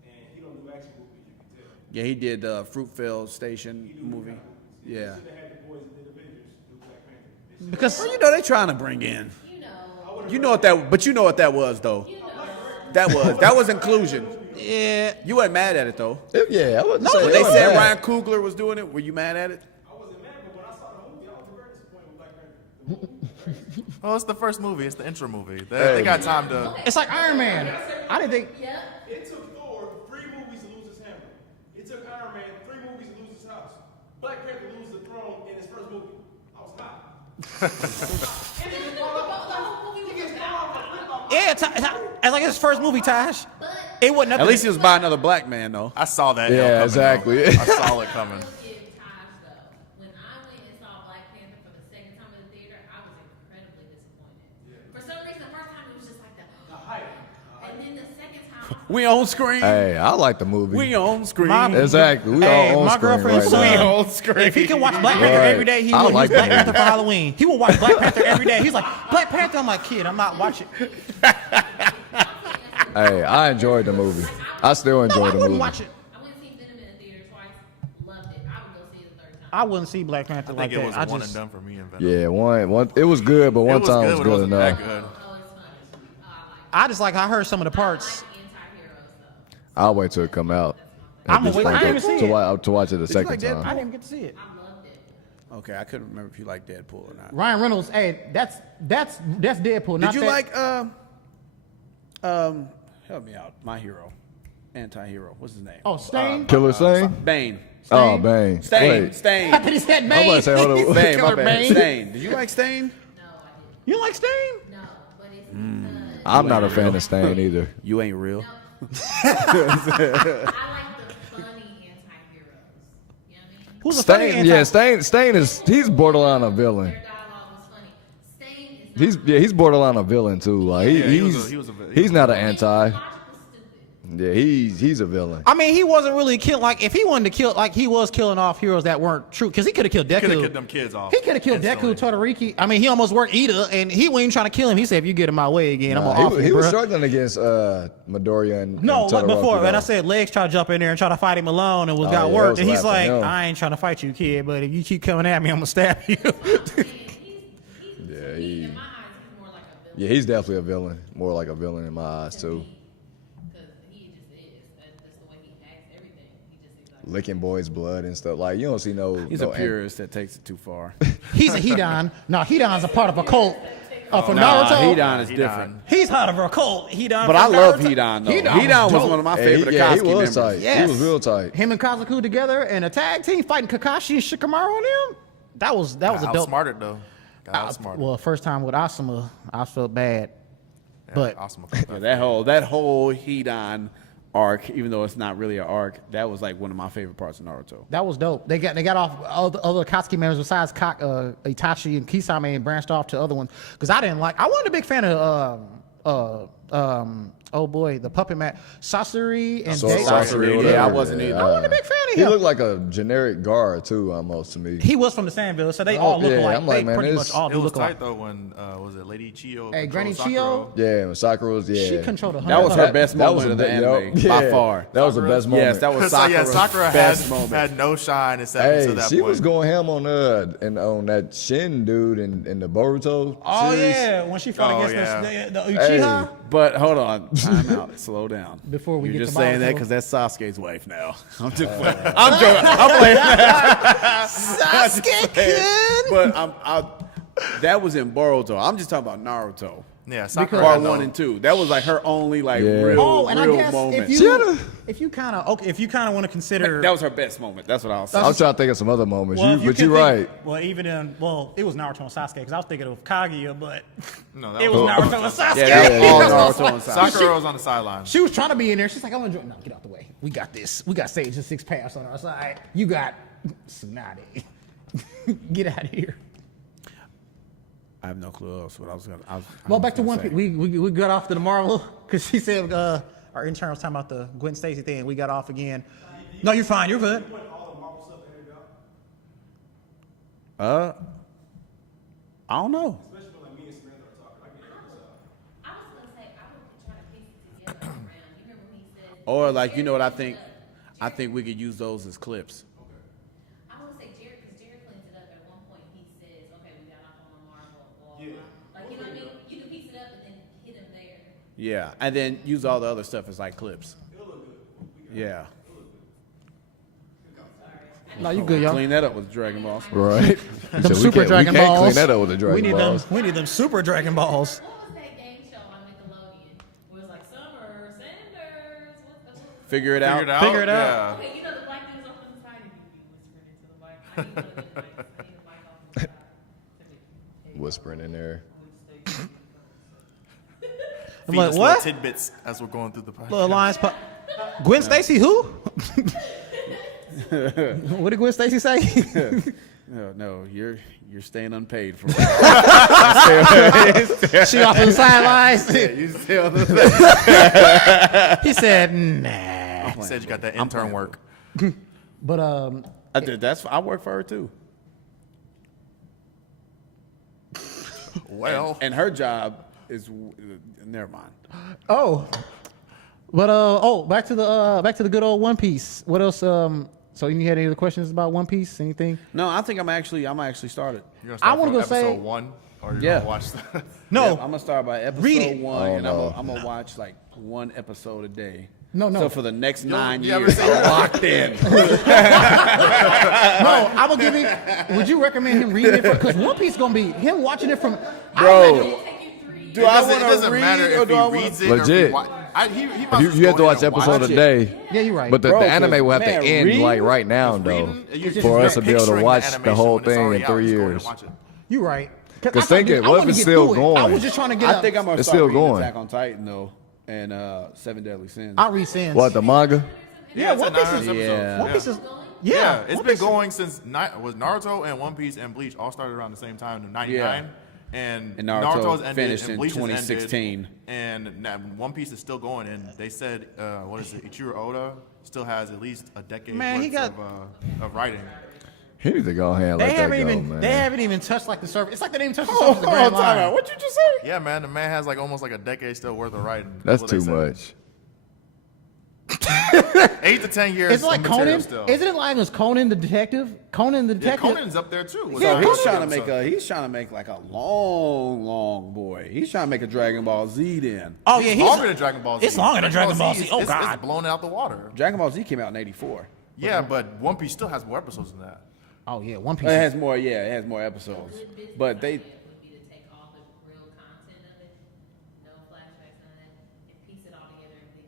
and he don't do action movies, you can tell. Yeah, he did Fruitvale Station movie. Yeah. Should have had the boys that did Avengers do Black Panther. Because Well, you know they trying to bring in. you know, You know what that was though. That was inclusion. yeah, You weren't mad at it though. Yeah, I wouldn't No, say When they it was said bad. Ryan Coogler was doing it, were you mad at it? I wasn't mad, but when I saw the movie, I was very disappointed with Black Panther. Well, it's the first movie. It's the intro movie. They got time to. it's like Iron Man. I didn't think. It took Thor 3 movies to lose his hammer. It took Iron Man 3 movies to lose his house. Black Panther loses the throne in his first movie. I was hot. Yeah, it's like his first movie, Tash. It wasn't nothing. At least he was by another black man though. I saw that. Yeah, coming, exactly. though. I saw it coming. give Taj though. When I went and saw Black Panther for the second time in the theater, I was incredibly disappointed. For some reason, the first time it was just like the hype, and then the second time, We on screen. Hey, I like the movie. We on screen. Mom- Exactly. We Hey, all on my screen girlfriend's right son, now. on screen. if he can watch Black Panther Right. every day, he I will like use Black the Panther movie. for Halloween. He will watch Black Panther every day. He's like, Black Panther? I'm like, kid, I'm not watching. Hey, I enjoyed the movie. I still No, enjoy I the wouldn't movie. watch it. I went and seen Venom in the theater twice. Loved it. I would go see it the third time. I wouldn't see Black Panther I like think it that. was I one just, and done for me and Venom. Yeah, one. It was good, but It one was time good, was but it good wasn't that enough. good. Oh, it's funny. I just like I heard some of the parts. I like anti-heroes though. I'll wait till it come out. I'm Just gonna wait. I didn't even see it. to watch it the you second like that? time. I didn't even get to see it. I loved it. Okay, I couldn't remember if you liked Deadpool or not. Ryan Reynolds, hey, that's Deadpool. Not Did you that, like help me out, my hero, anti-hero, what's his name? Oh, Stain. Killer Stain? Bane. Oh, Bane. Stain. Wait. Stain. I thought he said I'm Bane. about to say, hold on. Bane, my Killer bad. Bane. Stain. Did you like Stain? No, I didn't. You like Stain? No, but it's because I'm not a fan of Stain either. You ain't real. I like the funny anti-heroes. You know what I mean? Who's a funny Stain, anti- yeah, Stain is he's borderline a villain. Their dialogue was funny. Stain is not. He's borderline a villain too. Like Yeah, he was he's a- he was a- he's not an anti. Logic was stupid. Yeah, he's a villain. I mean, he wasn't really killing. Like, if he wanted to kill, like, he was killing off heroes that weren't true. Because he could have killed Deku. Could have killed them kids off. He could have killed instantly. Deku, Todoroki. I mean, he almost worked Ida, and he wasn't even trying to kill him. He said, if you get in my way again, I'm going to off he you, was bruh. struggling against Midoriya and No, and like Todoroki, before, when though. I said Legs tried to jump in there and try to fight him alone and got yeah, that worked. was And he's laughing like, him. I ain't trying to fight you, kid, but if you keep coming at me, I'm going to stab you. And Yeah, he's in my eyes, he's more like a villain. Yeah, he's definitely a villain. More like a villain in my eyes too. Because he just is. That's the way he acts, everything. He just is like. Licking boys' blood and stuff. Like you don't see no. He's no a purist that takes it too far. He's a Hedon. No, Hedon's a part of a cult. For Nah, Naruto, Hedon is Hedon. different. he's part of a cult. Hedon But I from love Naruto. Hedon though. Hedon Hedon was dope. one of my Hey, favorite yeah, he Akatsuki was members. tight. Yes. He was real tight. Him and Kazaku together in a tag team fighting Kakashi and Shikamaru on him. That was a dope. Outsmarted though. Got outsmarted. Well, first time with Asuma, I felt bad. Yeah, but awesome. Yeah, that whole Hedon arc, even though it's not really an arc, that was like one of my favorite parts of Naruto. that was dope. They got off all the other Akatsuki members besides Itachi and Kisame and branched off to other ones. Because I wasn't a big fan of oh boy, the puppet man Sasori and Deon. Sasori, whatever. Yeah, I wasn't either. I wasn't a big fan of He him. looked like a generic guard too, almost to me. He was from the Sand Village, so they all look yeah, alike. I'm like, They man, pretty this- much all It do was look tight alike. though when was it Lady Chio? Hey, Granny controlled Sakura? Chio? Yeah, when Sakura was She controlled 100. That was her best that was moment of a the bit- anime, yo, by yeah, far. That was the best moment. Yes, that was So, yeah, Sakura's Sakura best moment. had no shine except until Hey, that she point. was going ham on on that Shin dude in the Boruto Oh series. yeah, when she fought Oh, against the Hey. Uchiha. But hold on, time out, slow down. Before we You're get just to saying that Boruto. because that's Sasuke's wife now. I'm just playing. I'm joking. I'm playing. Sasuke-kun. But that was in Boruto. I'm just talking about Naruto. Yeah, Sakura Because- Part had no- 1 and 2. That was like her only like Yeah. real, Oh, and I real guess moment. if you kind of want to consider That was her best moment. That's what I was saying. I'm trying to think of some other moments. if But can you're think- right. Well, even in it was Naruto and Sasuke because I was thinking of Kaguya, but No, that it was Naruto and Sasuke. Yeah, that was all Naruto and Sasuke. Sakura was on the sideline. She was trying to be in there. She's like, I'm gonna no, get out the way. We got this. We got Sage and Six Paths on our side. You got Tsunade. Get out of here. I have no clue else what I was going to Well, back to One Piece. We got off to the Marvel because she said our intern was talking about the Gwen Stacy thing. We got off again. No, you're fine. You're good. You want all the Marvel stuff edited out? I don't know. Especially when like me and Samantha are talking. I get it. I was gonna say I would try to piece it together around. You remember when he said? Or like, you know what I think? I think we could use those as clips. I want to say Jared, because Jared cleans it up at one point. He says, "Okay, we got off on the Marvel." Blah, Yeah. blah. Like you know what I mean? You can piece it up and then hit him there. Yeah, and then use all the other stuff as like clips. Yeah. No, you good, y'all. Clean that up with Dragon Balls. Right. Them So Super Dragon we can't Balls. clean that up with the Dragon we need Balls. them. We need them Super Dragon Balls. What was that game show on Nickelodeon? It was like Summer Sanders. What the? Figure it out. Figure it out. Okay, you know the black dude's off on the side and you be whispering into the mic. I need to get the mic off the side. Whispering in there. I'm Feed like, us what? little tidbits as we're going through the podcast. Little Alliance Gwen Stacy, who? What did Gwen Stacy say? No, you're staying unpaid for. She off on the sidelines. You stay on the. He said, nah. He said you got that intern work. But I work for her too, Well, and her job is. Never mind. back to the good old One Piece. What else? So you had any other questions about One Piece? Anything? No, I think I'm actually started. you're gonna I start wanna from go say- episode 1, or you're Yeah. gonna watch the. No. Yeah, I'm gonna start by episode Read it. 1, Oh, and no. I'm gonna watch like one episode a day. No. So for the next 9 you ever years, say I'm locked in. No, I'm gonna give you. Would you recommend him reading it? Because One Piece gonna be him watching it from. Bro, do It I doesn't, want it to doesn't read matter or if do he I want reads to? it or if he Legit. wa- he might as well You just have to go watch ahead and episode watch a it. day. Yeah, you're right. But the Bro, anime will have man, to end reading- like right now, Just though, reading, you just for us start to be able to picturing the watch the animation whole when it's thing in already out. 3 Just go ahead and years. watch it. You're right. Because think it, what if it's still I going? was just trying to get. I think I'm gonna It's start still reading going. Attack on Titan though, and Seven Deadly Sins. I'll read Sins. What, the manga? Yeah, it's One at Piece 9 is. episodes. Yeah. One Piece is. Yeah, Yeah, it's One been Piece- going since was Naruto and One Piece and Bleach all started around the same time in '99, and And Naruto Naruto's ended finished and in Bleach 2016. and now One Piece is still going. And they said, what is it? Ichiro Oda still has at least a decade Man, he worth of writing. He needs to go ahead and They let that haven't go, even. man. They haven't even touched like the surface. It's like they didn't even touch the Oh, surface of the Grand Line. What you just say? Yeah, man, the man has like almost like a decade still worth of writing. That's what they too said. much. 8 to 10 years. It's like of material Conan. Still. Isn't it like it was Conan the detective? Conan the Yeah, detective. Conan's up there too. So he's Conan- trying to make he's trying to make like a long boy. He's trying to make a Dragon Ball Z then. Oh yeah, he's longer than Dragon Ball Z. It's longer than Dragon Ball Z. Oh, it's God. blown out the water. Dragon Ball Z came out in '84. Yeah, but One Piece still has more episodes than that. Oh yeah, One Piece. It has more, yeah, it has more episodes. But they, would be to take all the real content of it, no flashbacks, none of that, and piece it all together in big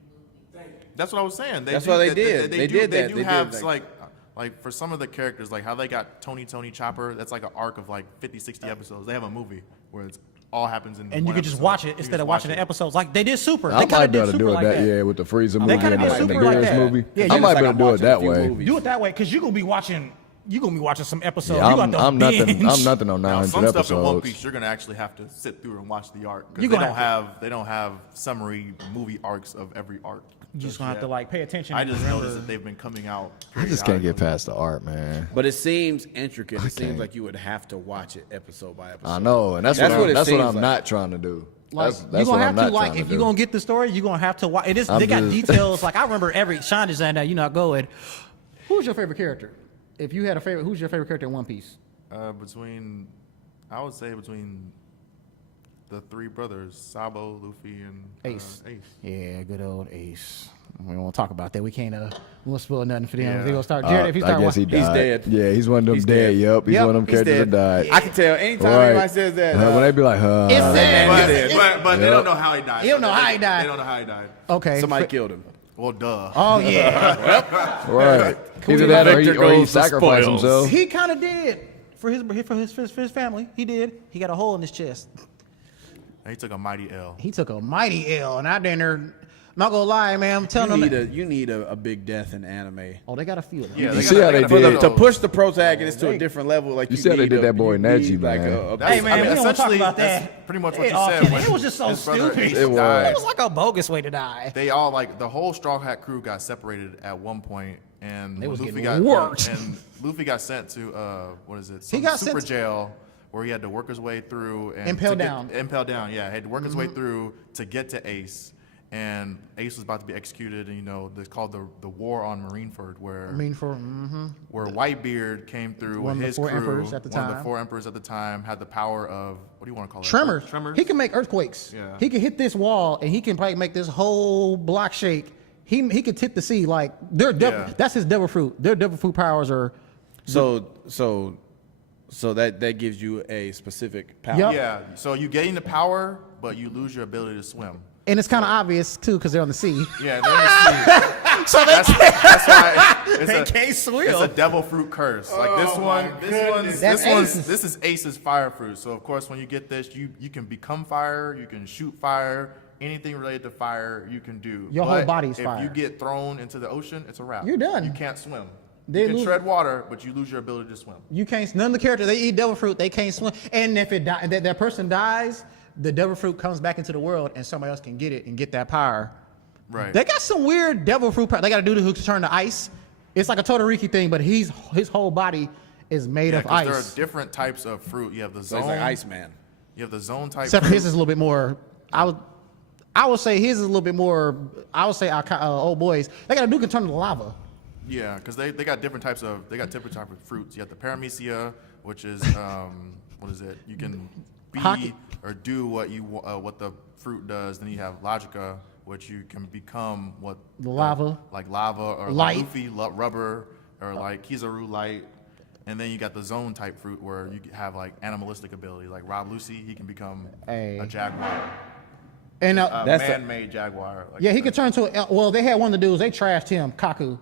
movies. That's what I was saying. That's what they did. They did They that. do They have did, like like for some of the characters, like how they got Tony Chopper, that's like an arc of like 50, 60 episodes. They have a movie where it's all happens in And you one could just episode. watch it You instead just of watching watch the episodes. Like they did Super. I They kind might of be did able to Super do it like that, that. yeah, with the Frieza movie kinda and did the Super like Bears that. movie. Yeah, I you- might It's be like able I'm to do it watching a that few way. movies. Do it that way because you're gonna be watching. You're gonna be watching some episodes. Yeah, you got the I'm nothing. binge. I'm nothing on Now, 900 some stuff in One episodes. Piece, you're gonna actually have to sit through and watch the arc You because gonna they don't have summary movie arcs of every arc. You just gonna have to like pay attention. I and just remember. noticed that they've been coming out. I just can't get periodically. past the art, man. But it seems intricate. It seems can't. like you would have to watch it episode by episode. I know, and that's That's what what it that's what seems I'm like. not trying to do. Like, That's you're what gonna I'm have not to like trying if to you're do. gonna get the story, you're gonna have to watch. It is I'm they got just- details. Like I remember every Sean design that you know going. Who's your favorite character? If you had a favorite, who's your favorite character in One Piece? I would say between the three brothers, Sabo, Luffy, and Ace. Ace. Yeah, good old Ace. We don't want to talk about that. We can't. We won't spoil nothing for them. Yeah. They gonna start. Jared, if you I start guess he watching, died. He's dead. Yeah, he's one of them He's dead. dead. Yep, he's Yep, one of them He's characters dead. that died. I can tell anytime Right. anybody says that. When they be like, It's sad. But they Yep. don't know how he died. They don't know how he died. They don't know how he died. okay. somebody killed him. Well, duh. Oh yeah, right. Either that or Victor he goes to sacrificed spoils. himself. he kind of did for his family. He did. He got a hole in his chest. He took a mighty L. He took a mighty L, and I dinner. Not gonna lie, man. I'm telling them. You need a big death in anime. Oh, they got a few of them. Yeah, You see how they gotta did put To those. push the protagonist to a different level, like You see how they need did a- that boy you Neji, need, like, man. a Hey man, we don't want to talk essentially, about that's that. pretty much what It you all said. came- when it was just so his brother stupid. Ace It was. died. It was like a bogus way to die. They all like the whole Straw Hat crew got separated at one point, and They was Luffy getting got worked. and Luffy got sent to what is it? He Some got super sent- jail where he had to work his way through and Impel to get- down. Impel down, yeah, had to work his way through to get to Ace. And Ace was about to be executed, and it's called the War on Marineford, where where Whitebeard came through One of with the his four crew. emperors at the One of time. the four emperors at the time had the power of what do you want to call it? Tremors. Tremors. He can make earthquakes. Yeah. He can hit this wall, and he can probably make this whole block shake. He could tip the sea like Yeah. That's his devil fruit. Their devil fruit powers are. So that gives you a specific power. Yup. Yeah. So you gain the power, but you lose your ability to swim. And it's kind of obvious too, because they're on the sea. Yeah, they're in the sea. So that's why it's can't swim. It's a devil fruit curse. Like this one, That's Ace's. this is Ace's fire fruit. So of course, when you get this, you can become fire, you can shoot fire, anything related to fire, you can do. Your whole But body's if fire. you get thrown into the ocean, it's a wrap. You're done. You can't swim. They you can lose- tread water, but you lose your ability to swim. You can't. None of the characters they eat devil fruit. They can't swim. And if that person dies, the devil fruit comes back into the world, and somebody else can get it and get that power. Right. They got some weird devil fruit power. They got a dude who can turn to ice. It's like a Todoriki thing, but his whole body is made Yeah, of 'cause there ice. are different types of fruit. You have the So zone. he's like Iceman. You have the zone type. Except for fruit. his is a little bit more. I would say his is a little bit more. I would say old boys. They got a dude who can turn to lava. Yeah, because they got different types of fruits. You have the paramecia, which is what is it? You can be Hockey. or do what the fruit does. Then you have logica, which you can become what The lava. like lava or Light. like Luffy rubber or like Kizaru light. And then you got the zone type fruit where you have like animalistic ability. Like Rob Lucy, he can become Hey. a jaguar, And a That's a- man-made jaguar. Like yeah, he could turn to. Well, they had one of the dudes. They trashed him. Kaku.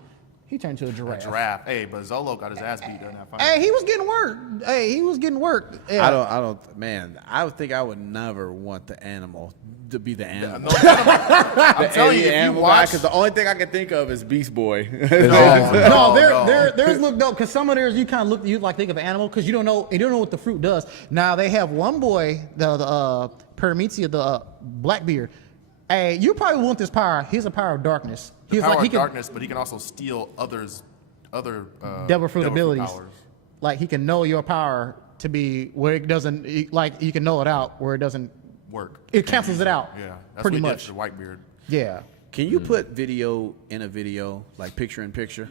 He turned to a a giraffe. giraffe. Hey, but Zolo got his ass beat during that fight. Hey, he was getting worked. Hey, he was getting worked. Yeah. I don't, man. I would think I would never want the animal to be the animal. No, I'm telling you, if you animal watch, because the only thing I can think of is Beast Boy. No, no. theirs look dope because some of theirs you kind of look, you like think of an animal because you don't know what the fruit does. Now they have one boy, the Paramecia, the Blackbeard. Hey, you probably want this power. He's a power of darkness. the He's power like he of can darkness, but he can also steal other devil fruit abilities. powers. Like he can know your power to be where it doesn't. Like you can know it out where it doesn't. Work. It cancels it out. Yeah, that's pretty what he much. did for Whitebeard. Yeah. Can you put video in a video, like picture in picture?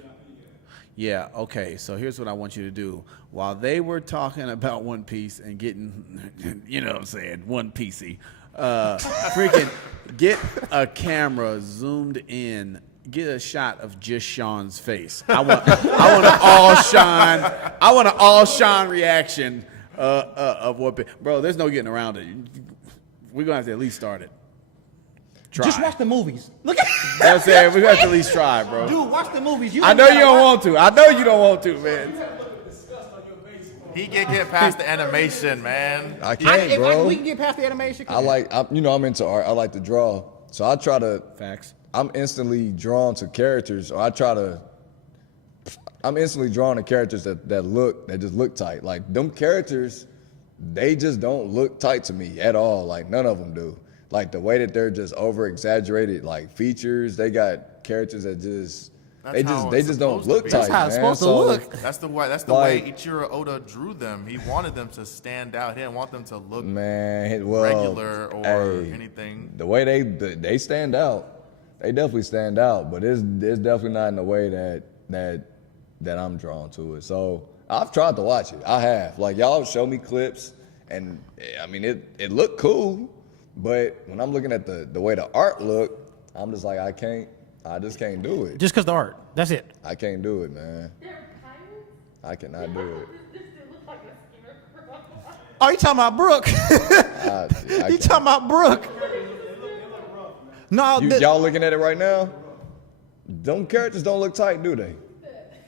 Yeah, okay. So here's what I want you to do. While they were talking about One Piece and getting, you know what I'm saying, One Piecey, freaking get a camera zoomed in, get a shot of just Sean's face. I want an all Sean reaction of what, bro, there's no getting around it. We're going to have to at least start it. Try. Just watch the movies. Look at You know what I'm saying? We have to at least try, bro. dude. Watch the movies. I know you don't want to. I know you don't want to, man. He can get past the animation, man. I can't, bro. we can get past the animation. I'm into art. I like to draw, so I try to. Facts. I'm instantly drawn to characters, or I'm instantly drawn to characters that just look tight. Like them characters, they just don't look tight to me at all. Like none of them do. Like the way that they're just over exaggerated, like features. They got characters that they just don't look tight. That's how it's man. supposed to look. That's the way Like- Ichiro Oda drew them. He wanted them to stand out. He didn't want them to look Well, regular or hey, anything. The way they stand out, they definitely stand out. But it's definitely not in the way that I'm drawn to it. So I've tried to watch it. I have. Like y'all show me clips, and I mean it looked cool. But when I'm looking at the way the art looked, I'm just like I just can't do it. Just because the art. That's it. I can't do it, man. They're pirates? I cannot do it. This dude looks like a scarecrow. Oh, you talking about Brooke? I You can't. talking about Brooke? No, Y'all looking at it right now? Them characters don't look tight, do they?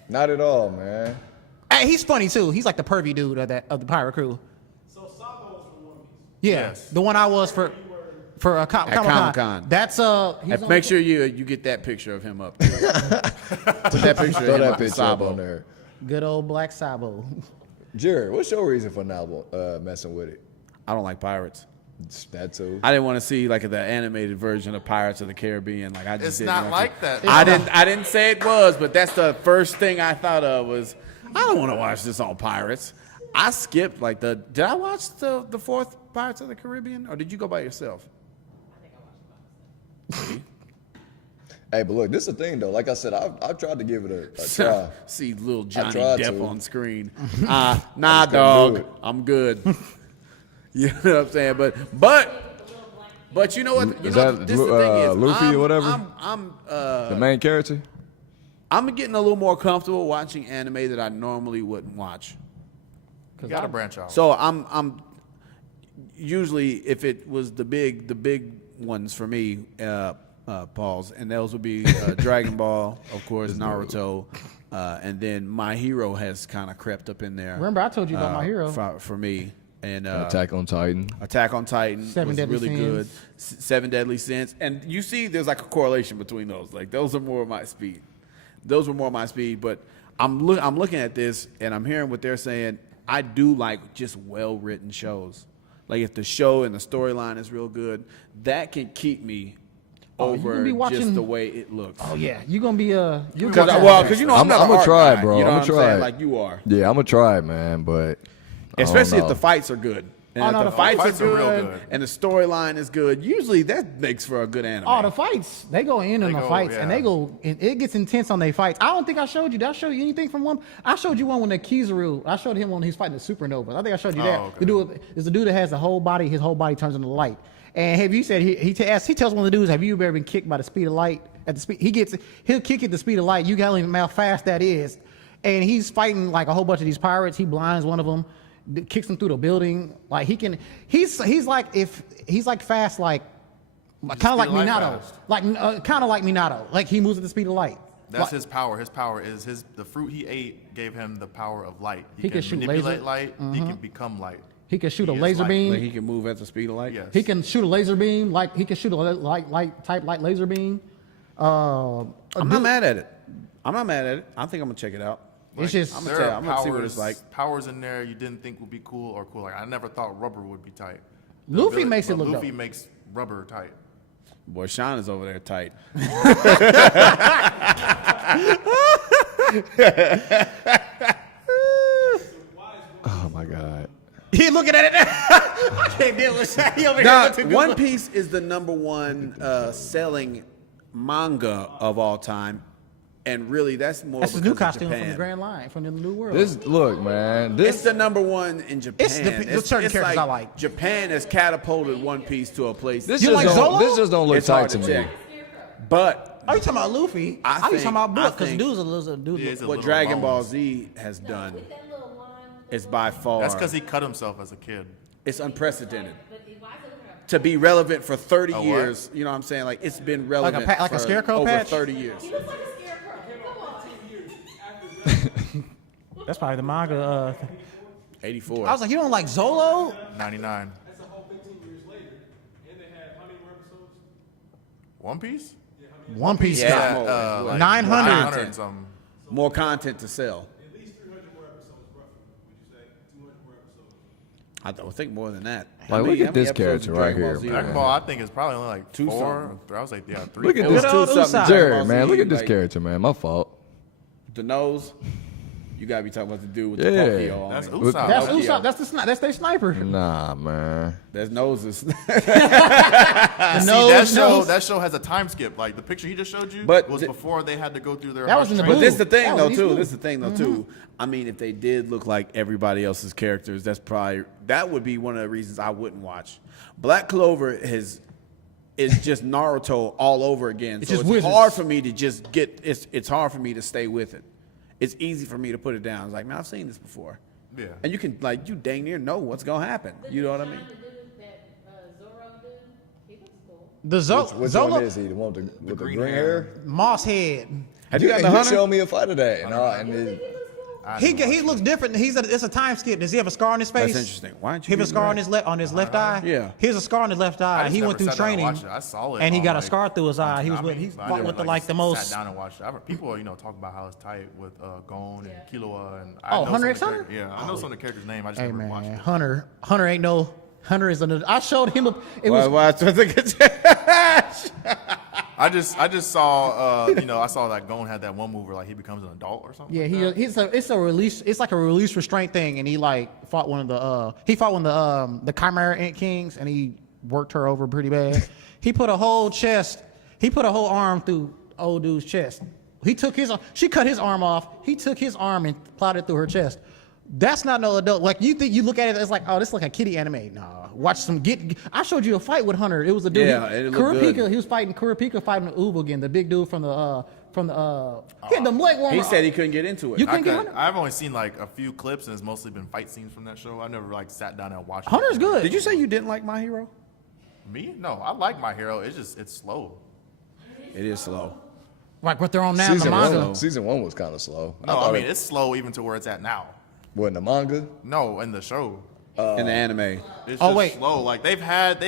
Not at all, man. hey, he's funny too. He's like the pervy dude of the pirate crew. So Sabo was from One Piece. Yeah, Yes. the one I was for Comic-Con. Comic-Con. That's he's on- Make sure you get that picture of him up. Put that picture Throw of him that up picture up Sabo. on there. good old Black Sabo. Jared, what's your reason for not messing with it? I don't like pirates. It's that too. I didn't want to see like the animated version of Pirates of the Caribbean. Like I just It's didn't not want like to. that. I didn't say it was, but that's the first thing I thought of was I don't want to watch this on Pirates. I skipped like did I watch the fourth Pirates of the Caribbean or did you go by yourself? Hey, but look, this is the thing though. Like I said, I've tried to give it a try. See little Johnny tried Depp to. on screen. Nah, just couldn't do dog, it. I'm good. You know what I'm saying? But you know what? You Is know, that this the thing is, Luffy or whatever? I'm The main character? I'm getting a little more comfortable watching anime that I normally wouldn't watch. You gotta branch out. So I'm usually if it was the big ones for me, Pauls, and those would be Dragon Ball, of course, Naruto, and then My Hero has kind of crept up in there. Remember, I told you about My Hero. For me. And Attack on Titan. Attack on Titan Seven was Deadly really Sins. good. Seven Deadly Sins, and you see, there's like a correlation between those. Like those are more my speed. Those were more my speed. But I'm looking at this and I'm hearing what they're saying. I do like just well written shows. Like if the show and the storyline is real good, that can keep me Oh, you over gonna be watching- just the way it looks. Oh yeah, you gonna be Because you know I'm not I'ma an art try it, guy, bro. You know I'ma what I'm try saying? it. Like you are. Yeah, I'm gonna try it, man. But I don't Especially if know. the fights are good. And Oh, if no, the the fights fights are are real good, good. and the storyline is good, usually that makes for a good anime. Oh, the fights. They go in on the go, fights, and yeah. they go. And it gets intense on their fights. I don't think I showed you. Did I show you anything from one? I showed you one when the Kizaru. I showed him when he's fighting the supernovas. I think I showed you that. okay. The dude is the dude that has the whole body. His whole body turns into light. And have you said he tells one of the dudes, have you ever been kicked by the speed of light? At the speed he'll kick at the speed of light. You can't even know how fast that is. And he's fighting like a whole bunch of these pirates. He blinds one of them, kicks him through the building. Like he can. He's like fast like. Kind of like speed of light Minato, fast. like kind of like Minato, like he moves at the speed of light. That's Like- his power. His power is the fruit he ate gave him the power of light. He can shoot manipulate laser- light. He can become light. He can shoot a He is laser light. beam. Like he can move at the speed of light. Yes. He can shoot a laser beam. Like he can shoot a light laser beam. I'm not mad at it. I think I'm gonna check it out. It's just I'm There gonna are I'm gonna see what it's like. powers in there you didn't think would be cool or cool. Like I never thought rubber would be tight. Luffy makes it look Luffy dope. makes rubber tight. Boy, Sean is over there tight. Oh my God. he looking at it. I can't deal with that. He over here Now, looking One good. Piece is the #1 selling manga of all time, and really that's more. That's his new because of costume from Japan. the Grand Line, from the New World. Look, man. It's the #1 in Japan. It's the certain characters I like. Japan has catapulted One Piece to a place. This You just like don't. Zolo? This just don't look It's tight hard to to me. check. But Are you talking about Luffy? I Are you think- talking about I Brooke? Because think- dude's a little dude. He is a what little Dragon bones. Ball Z has done With that little line. is by far That's because he cut himself as a kid. it's unprecedented. But why is it looking like a to be relevant for 30 what? years. You know what I'm saying? Like it's been relevant like a for scarecrow over patch? 30 years. He looks like a scarecrow. Come on. 10 years after that, That's probably the manga. 84. I was like, you don't like Zolo? 99. that's a whole 15 years later. And they had how many more episodes? One Piece? One Piece Yeah, got more, Uh, like 900. 900 and something. more content to sell. At least 300 more episodes, roughly. Would you say 200 more episodes? I think more than that. Like, look at this character right here, Dragon Ball, I think it's probably only like Two 4. something. I was like, yeah, 3. Look at 4. this Good old Usopp. Jerry, man. Look at this character, man. My fault. The nose. You gotta be talking about the dude with Yeah. the Pokey on. That's it. Usopp. That's Nokia. Usopp. That's their sniper. Nah, man. There's noses. The See, nose. that show has a time skip. Like the picture he just showed you But was the- before they had to go through their. That was in the harsh But booth. this is the thing, That though, was too. East This is the thing, though, too. I mean, if they did look like everybody else's characters, that would be one of the reasons I wouldn't watch. Black Clover is just Naruto all over again. It's So just it's wizards. hard for me to just get. It's hard for me to stay with it. It's easy for me to put it down. It's like, man, I've seen this before. Yeah. And you can you dang near know what's gonna happen. You know what I mean? The dude that Zoro did, he looks cool. The Which Zolo one is he? The one with the green hair? Moss head. Have you got the You hunter? showed me a fight of that. And He looks cool. He looks different. It's a time skip. Does he have a scar on his face? That's interesting. Why don't you He have a get scar right? on his left eye. Yeah. He has a scar on his left eye. I just He never went through sat down and training. watched it. I saw it. and he on, got a like, scar through his eye. He was Konami, with he so I fought never, with the like the most. Sat down and watched it. People, talk about how it's tight with Gon and Killua and. Oh, know Hunter some x of the Hunter? characters- Yeah, I know some of the characters' name. I just Hey never watched man, it. Hunter ain't no Hunter is another. I showed him a. It was I just saw I saw that Gon had that one move where like he becomes an adult or something. yeah. like that. It's a release. It's like a release restraint thing, and he like fought one of the Chimera Ant Kings, and he worked her over pretty bad. He put a whole arm through old dude's chest. She cut his arm off. He took his arm and plowed it through her chest. That's not no adult. Like you think you look at it, it's like, oh, this is like a kiddie anime. Nah, watch some I showed you a fight with Hunter. It was a dude. Yeah, it looked good. Kurapika. He was fighting Kurapika, fighting Ubu again, the big dude from the he had the leg warmer. He said he couldn't get into it. You couldn't get Hunter. I've only seen like a few clips and it's mostly been fight scenes from that show. I never like sat down and watched. Hunter's it. good. Did you say you didn't like My Hero? Me? No, I like My Hero. It's slow. It is slow. Like what they're on now in the season manga. one, season one was kind of slow. No, I thought mean it- it's slow even to where it's at now. what, in the manga? No, in the show. In the anime. It's Oh, just wait. slow. Like they've had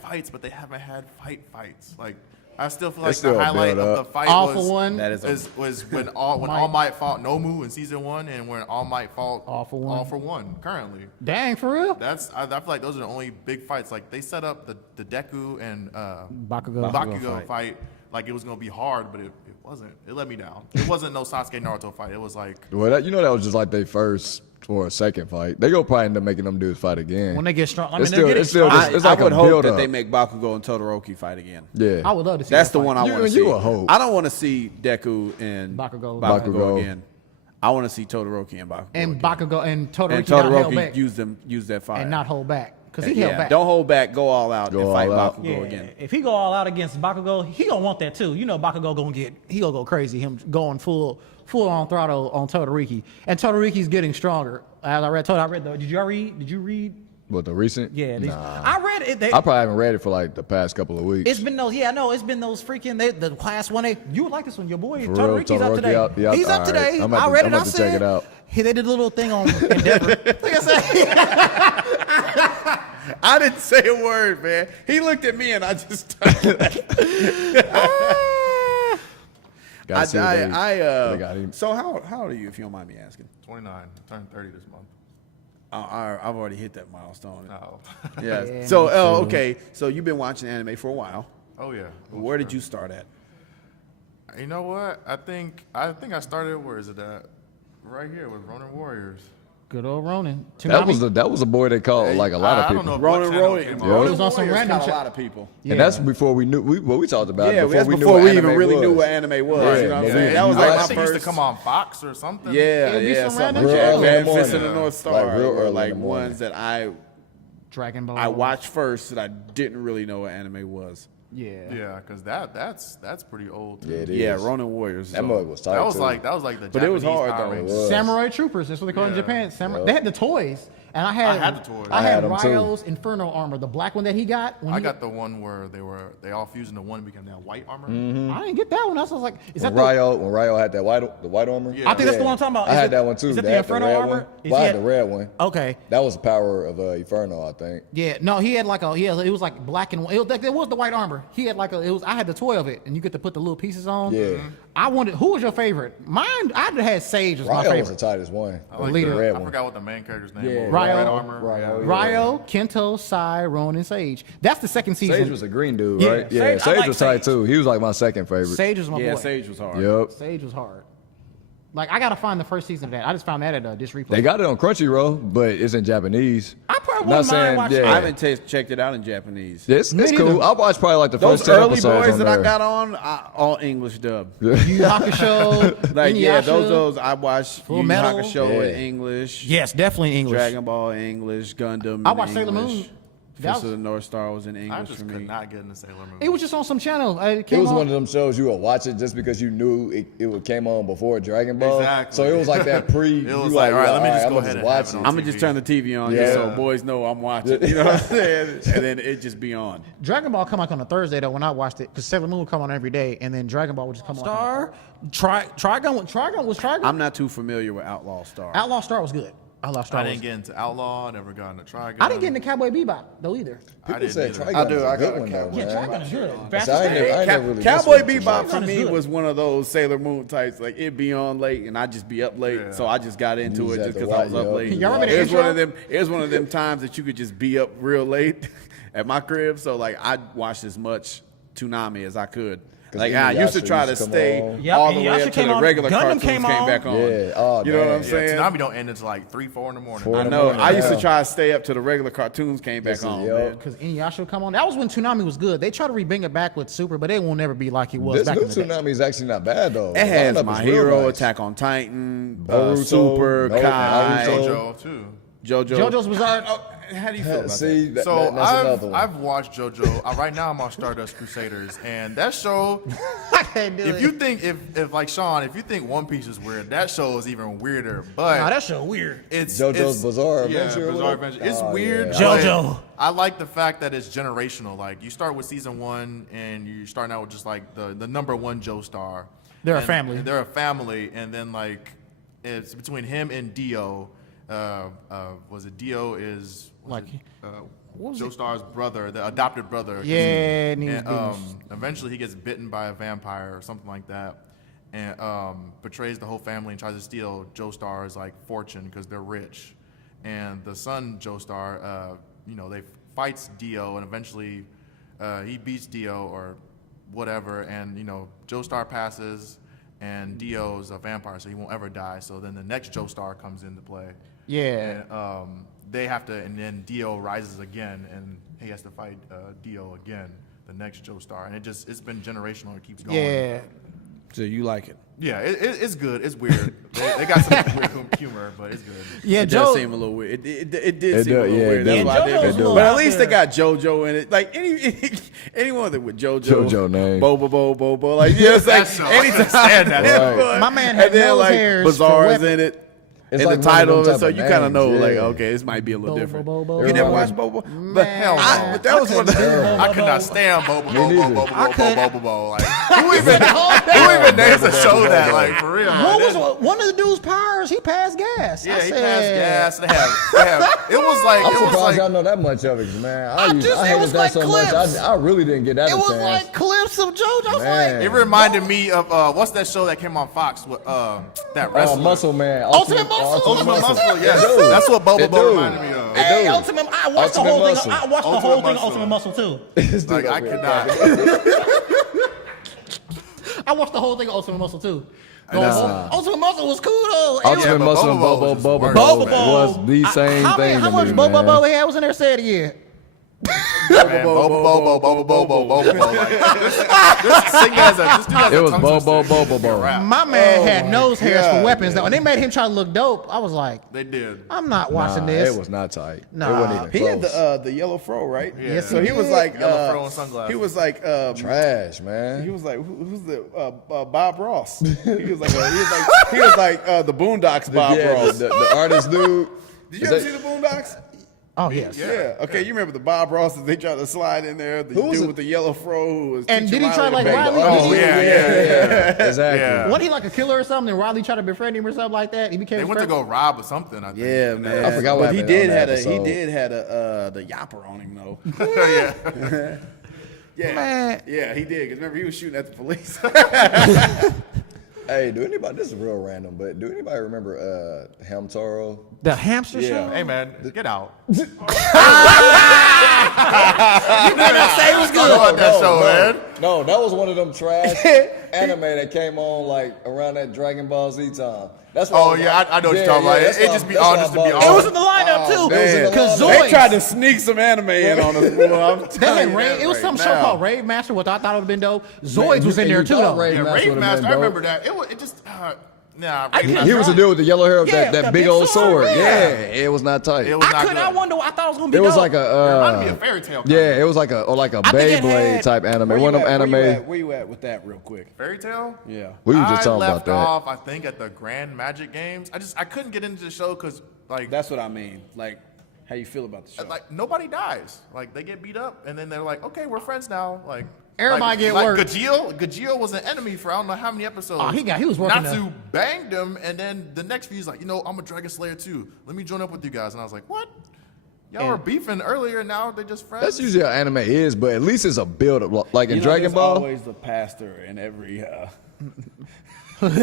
fights, but they haven't had fights. Like I still feel like It's still the a highlight build of up. the fight All for was one. That is was when All Might fought Nomu in season 1, and when All Might fought All for One. All for One currently. Dang, for real? I feel like those are the only big fights. Like they set up the Deku and Bakugo. fight like it was gonna be hard, but it wasn't. It let me down. It wasn't no Sasuke Naruto fight. It was like Well, that was just like their first or second fight. They go probably end up making them dudes fight again. When they get strong, I mean, It's they'll still- get it's still- strong. it's I like a would hope that build-up. they make Bakugo and Todoroki fight again. Yeah. I would love to see. That's that the one I fight. want to see. You would hope. I don't want to see Deku and Bakugo. again. I want to see Todoroki and Bakugo. And again. Bakugo and Todoroki, and not held back Todoroki use that fire and not hold back because he yeah, held back. Don't hold back. Go all out Go and all fight out. Bakugo again. If he go all out against Bakugo, he gonna want that too. You know, Bakugo gonna go crazy. Him going full on throttle on Todoroki, and Todoroki's getting stronger. As I read though. Did you read? What, the recent? Yeah, Nah. I read it. I probably haven't read it for like the past couple of weeks. It's been those. Yeah, I know. It's been those freaking the class 1A. You would like this one. Your boy For real, Todoroki's up Todoroki today. out- He's up all today. right. I'm I about read to- it. I'm I about to said check it out. Hey, they did a little thing on Endeavor. Like I said. I didn't say a word, man. He looked at me and I just. Gotta see what they got him. So how old are you, if you don't mind me asking? 29, turned 30 this month. I've already hit that milestone. Oh, Yeah. Yeah, So me too. okay. So you've been watching anime for a while. oh yeah. Where did you start at? You know what? I think I started. Where is it at? Right here with Ronin Warriors. Good old Ronin. That was a boy they called like a lot of I don't people. know if Ronin what channel Ronin. it came Yeah. on. It was on some Warriors random caught a cha- lot of people. And that's before we knew what we talked about. Yeah, before that's we before knew we what even anime really knew was. what anime was. Right, You know what I'm but saying? we- That was you- like I my I think it used to first. come on Fox or something. Yeah, It'd be yeah, some something random like channel. that. Real early in the Fist of the morning. North Star, Like, real or early in like the morning. ones that Dragon Ball. I watched first that I didn't really know what anime was. Yeah. Yeah, because that's pretty old. Too. Yeah, it is. Yeah, Ronin Warriors. That mug was tight That was too. like the But it was Japanese hard, Power though. Rangers. was. Samurai Troopers. That's what they call it in Yeah. Japan. Samurai. They had the toys. And I had the toys. I I had had 'em too. Ryo's Inferno armor, the black one that he got. When I he got the one where they all fused into one and became that white armor. I didn't get that one. I was like, is When that the? Ryo had that white armor. Yeah. I think that's the one I'm talking about. I Is had it- that one too. Is that They the had Inferno red armor? one. Is Well, I he had the red one. Okay. That was the power of Inferno, I think. Yeah, no, he had like it was like black and it was the white armor. He had like I had the toy of it, and you get to put the little pieces on. Yeah. Who was your favorite? Mine, I had Sage as my Ryo was the favorite. tightest one. I like Leader. the, red I one. forgot what the main character's name Yeah, was. Ryo. Red armor. Ryo, yeah. Ryo, Kento, Sai, Ronin, and Sage. That's the second season. Sage was the green dude, Yeah, right? Yeah, Sage- I Sage like was tight Sage. too. He was like my second favorite. Sage was my Yeah, boy. Sage was hard. Yep. Sage was hard. Like I gotta find the first season of that. I just found that at Dish Replay. They got it on Crunchyroll, but it's in Japanese. I probably Not wouldn't mind saying, watching yeah. I it. haven't checked it out in Japanese. It's Me cool. neither. I watched probably like the Those first 10 early episodes boys on that I there. got on, all English dub. Yu Yu Hakusho, Like yeah, Inuyasha. those I watched Full Yu Yu Metal. Hakusho Yeah. in English. Yes, definitely English. Dragon Ball English, Gundam. I in watched Sailor Moon. English. That Fist was- of the North Star was in I English just for could me. not get into Sailor Moon. It was just on some channel. It It came was on. one of them shows you would watch it just because you knew it came on before Dragon Ball. Exactly. So it was like that pre. It was you like, all right, let me all just I'm go gonna ahead and watch have it on I'm gonna just TV. turn the TV on Yeah. just so boys know I'm watching. You know what I'm saying? And then it just be on. Dragon Ball come out on a Thursday though when I watched it because Sailor Moon would come on every day and then Dragon Ball would just come on. Trigun was Trigun. I'm not too familiar with Outlaw Star. Outlaw Star was good. Outlaw Star I was. didn't get into Outlaw. Never got into Trigun. I didn't get into Cowboy Bebop though either. People didn't said either. Trigun I do, is I a good got one a though, Yeah, man. Trigun is good. So Fast I and ain't never- I ain't Cow- never really Cowboy listened to Bebop Trigun for is me good. was one of those Sailor Moon types. Like it'd be on late and I'd just be up late, Yeah. so I just got into You it just just had to because I was watch, up yup. late. Y'all remember the It was one intro? of them. It was one of them times that you could just be up real late at my crib. So like I'd watch as much Toonami as I could. 'Cause Like I used to Inuyasha try to used to come stay on. Yep, all the way Inuyasha up to came the on. regular Gundam cartoons came came on. back on. Yeah. Oh, You know what damn. I'm saying? Yeah, Toonami don't end until like 3, 4 in the morning. Four I in the know. morning, I used to yeah. try to stay up to the regular cartoons came back Listen, on. yo. Man. Because Inuyasha would come on. That was when Toonami was good. They try to bring it back with Super, but it will never be like it was This back new in the day. Toonami is actually not bad though. It has The lineup My is real Hero, nice. Attack on Titan, Boruto, Super, no, Kai, Naruto. JoJo too. JoJo. JoJo's Bizarre. How do you feel about See, that? that, So that's another one. I've watched JoJo. Right now I'm on Stardust Crusaders, and that show. I can't do If it. you think if like Sean, if you think One Piece is weird, that show is even weirder. But Nah, that show weird. it's JoJo's it's, Bizarre Adventure or Bizarre whatever? Adventure. It's Oh, weird. yeah. but JoJo. I like the fact that it's generational. Like you start with season 1, and you're starting out with just like the number 1 Joestar. They're a And family. They're a family, and then like it's between him and Dio. Was it Dio is Like, what was it? Joestar's brother, the adopted brother. Yeah, and he was business. Eventually he gets bitten by a vampire or something like that, and betrays the whole family and tries to steal Joestar's like fortune because they're rich. And the son Joestar, they fights Dio, and eventually he beats Dio or whatever, and Joestar passes, and Dio's a vampire, so he won't ever die. So then the next Joestar comes into play. Yeah. And they have to, and then Dio rises again, and he has to fight Dio again, the next Joestar, and it's been generational. It keeps going. Yeah. So you like it? Yeah, it's good. It's weird. they got some weird humor, but it's good. Yeah, It Joe. does seem a little weird. It did It seem a does, little yeah, weird. it That's does. why I Yeah, did JoJo's it. a little But at out least there. they got JoJo in it. Like anyone that with JoJo, JoJo name. Bobo. Like yeah, it's like That show, I couldn't anytime. stand that it's show. fun. My man had and then nose like hairs for Bizarre's weapons. in it. It's in like the one of title them of it, type so of you kind of know, names, like, yeah. okay, this might be a little Bobo, different. Bobo. You never Everybody- watched Bobo? Man, But that was one of the. I could not stand Bobo. neither. Like who even names a show that like for real? What Like, was one of the dude's powers? He passed gas. Yeah, I he said, passed gas. They have. It was like I'm it was surprised like y'all know that much of it, 'cause, man. I I just- it hated was that like so clips. much. I really didn't get that It a was chance. like clips of JoJo. I was Man. like, it reminded me of what's that show that came on Fox with that wrestler. Muscle Man. Ultimate Muscle. Ultimate Muscle. Yes, It do. that's what Bobo It do. reminded me of. It hey, do. Ultimate. I watched the Ultimate whole Muscle. thing. I watched the Ultimate whole thing. Of Muscle. Ultimate Muscle too. This dude Like I over could here. not. I watched the whole thing of Ultimate Muscle too. Nah. Ultimate Muscle was cool though. Ultimate but Muscle and Bobo Bobo was Bobo worse, was man. the same thing How to much me, Bobo man. Bobo had was in there? Say it again. Man, Bobo. Like, just sing that just do that as It a was tongue Bobo twister. Bobo Bobo. Rap. My man Oh had my nose hairs God, for weapons though, man. and they made him try to look dope. I was like, They did. I'm not watching Nah, this. it was not tight. Nah. It wasn't He even had close. the yellow fro, right? Yeah. Yes, So he he was did. like Yellow fro and sunglasses. He was like Trash, He man. was like who's the Bob Ross? He was like the Boondocks Bob Yeah, Ross. the artist dude. Did you ever see the Boondocks? Oh yes. Yeah. Okay, you remember the Bob Rosses? They tried to slide in there. The Who was dude it? with the yellow fro who was And teaching did he try Riley like to bang Riley? the- Did Oh, he- yeah. Exactly. Yeah. Wasn't he like a killer or something? And Riley tried to befriend him or something like that. He became. They his went to friend? go rob or something, I think. Yeah, man. I forgot what But he happened did on that had episode. the yapper on him though. Yeah. Yeah, Man. yeah, he did. Cause remember he was shooting at the police. Hey, do anybody? This is real random, but do anybody remember Helm Toro? The hamster Yeah. show. Hey, man, get out. Say it was Talk about that show, man. No, that was one of them trash anime that came on like around that Dragon Ball Z time. That's what Oh, was- yeah, I know what you're talking about. that's It why- just be that's on why just I to be bought on. it. It was in the lineup too. man. Because They Zoids. tried to sneak some anime in on us. Boy, I'm They telling had you Rave, that it was right some show now. called Rave Master, which I thought would have been dope. Zoids was in you there too, thought though. Rave Yeah, Master Rave would've Master, been I dope. remember that. It just, nah, Rave couldn't- Master. He was the dude with the yellow hair, Yeah, that that big big old sword, sword. yeah. Yeah, it was not tight. It was I not couldn't. good. I wonder. I thought it was gonna be. It was dope. like It reminded me a of Fairy Tale. yeah, it was like a I think it Beyblade had- type anime. Where One you of them at? anime. Where you at with that, real quick? Fairy Tale? Yeah. We were just I talking left about that. off, I think, at the Grand Magic Games. I couldn't get into the show because, like, That's what I mean. Like, how you feel about the show? like nobody dies. Like, they get beat up, and then they're like, okay, we're friends now. Like, Everybody get like worked. Gajeel was an enemy for I don't know how many episodes. Oh, he was working Natsu banged him, and then the next few, he's like, I'm a Dragon Slayer too. Let me join up with you guys. And I was like, what? Y'all were beefing earlier, and now they're just friends? That's usually how anime is, but at least it's a build up. Like in You know, Dragon there's Ball, always the pastor in every. There's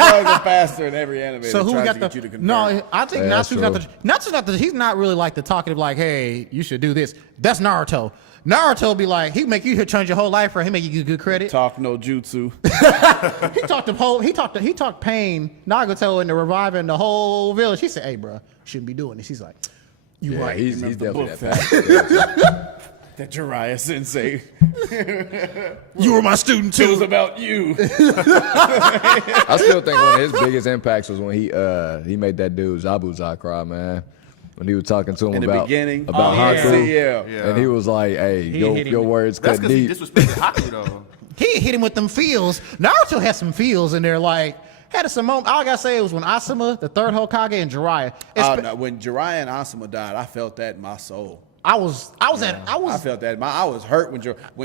always a pastor in every anime. So that who tries got to the? get you to convert. No, I think Yeah, that's Natsu's not the. true. Natsu's not the. He's not really like the talkative. Like, hey, you should do this. That's Naruto. Naruto be like, he make you change your whole life, or he make you good credit. Talk no jutsu. He talked the whole. He talked Pain Nagato into reviving the whole village. He said, "Hey, bro, shouldn't be doing this." He's like, "You yeah, right." he's Remember the definitely book that. pastor. That Jiraiya Sensei. You were my student It was too. about you. I still think one of his biggest impacts was when he made that dude Zabuza cry, man. When he was talking to him In the about beginning. about Oh, yeah. Haku, Yeah. and he was like, "Hey, hit him. your words That's cut because he deep." disrespected Haku, though. He hit him with them feels. Naruto had some feels in there. Like, had some moment. All I gotta say was when Asuma, the third Hokage, and Jiraiya. No, when Jiraiya and Asuma died, I felt that in my soul. I was I felt that. I was hurt when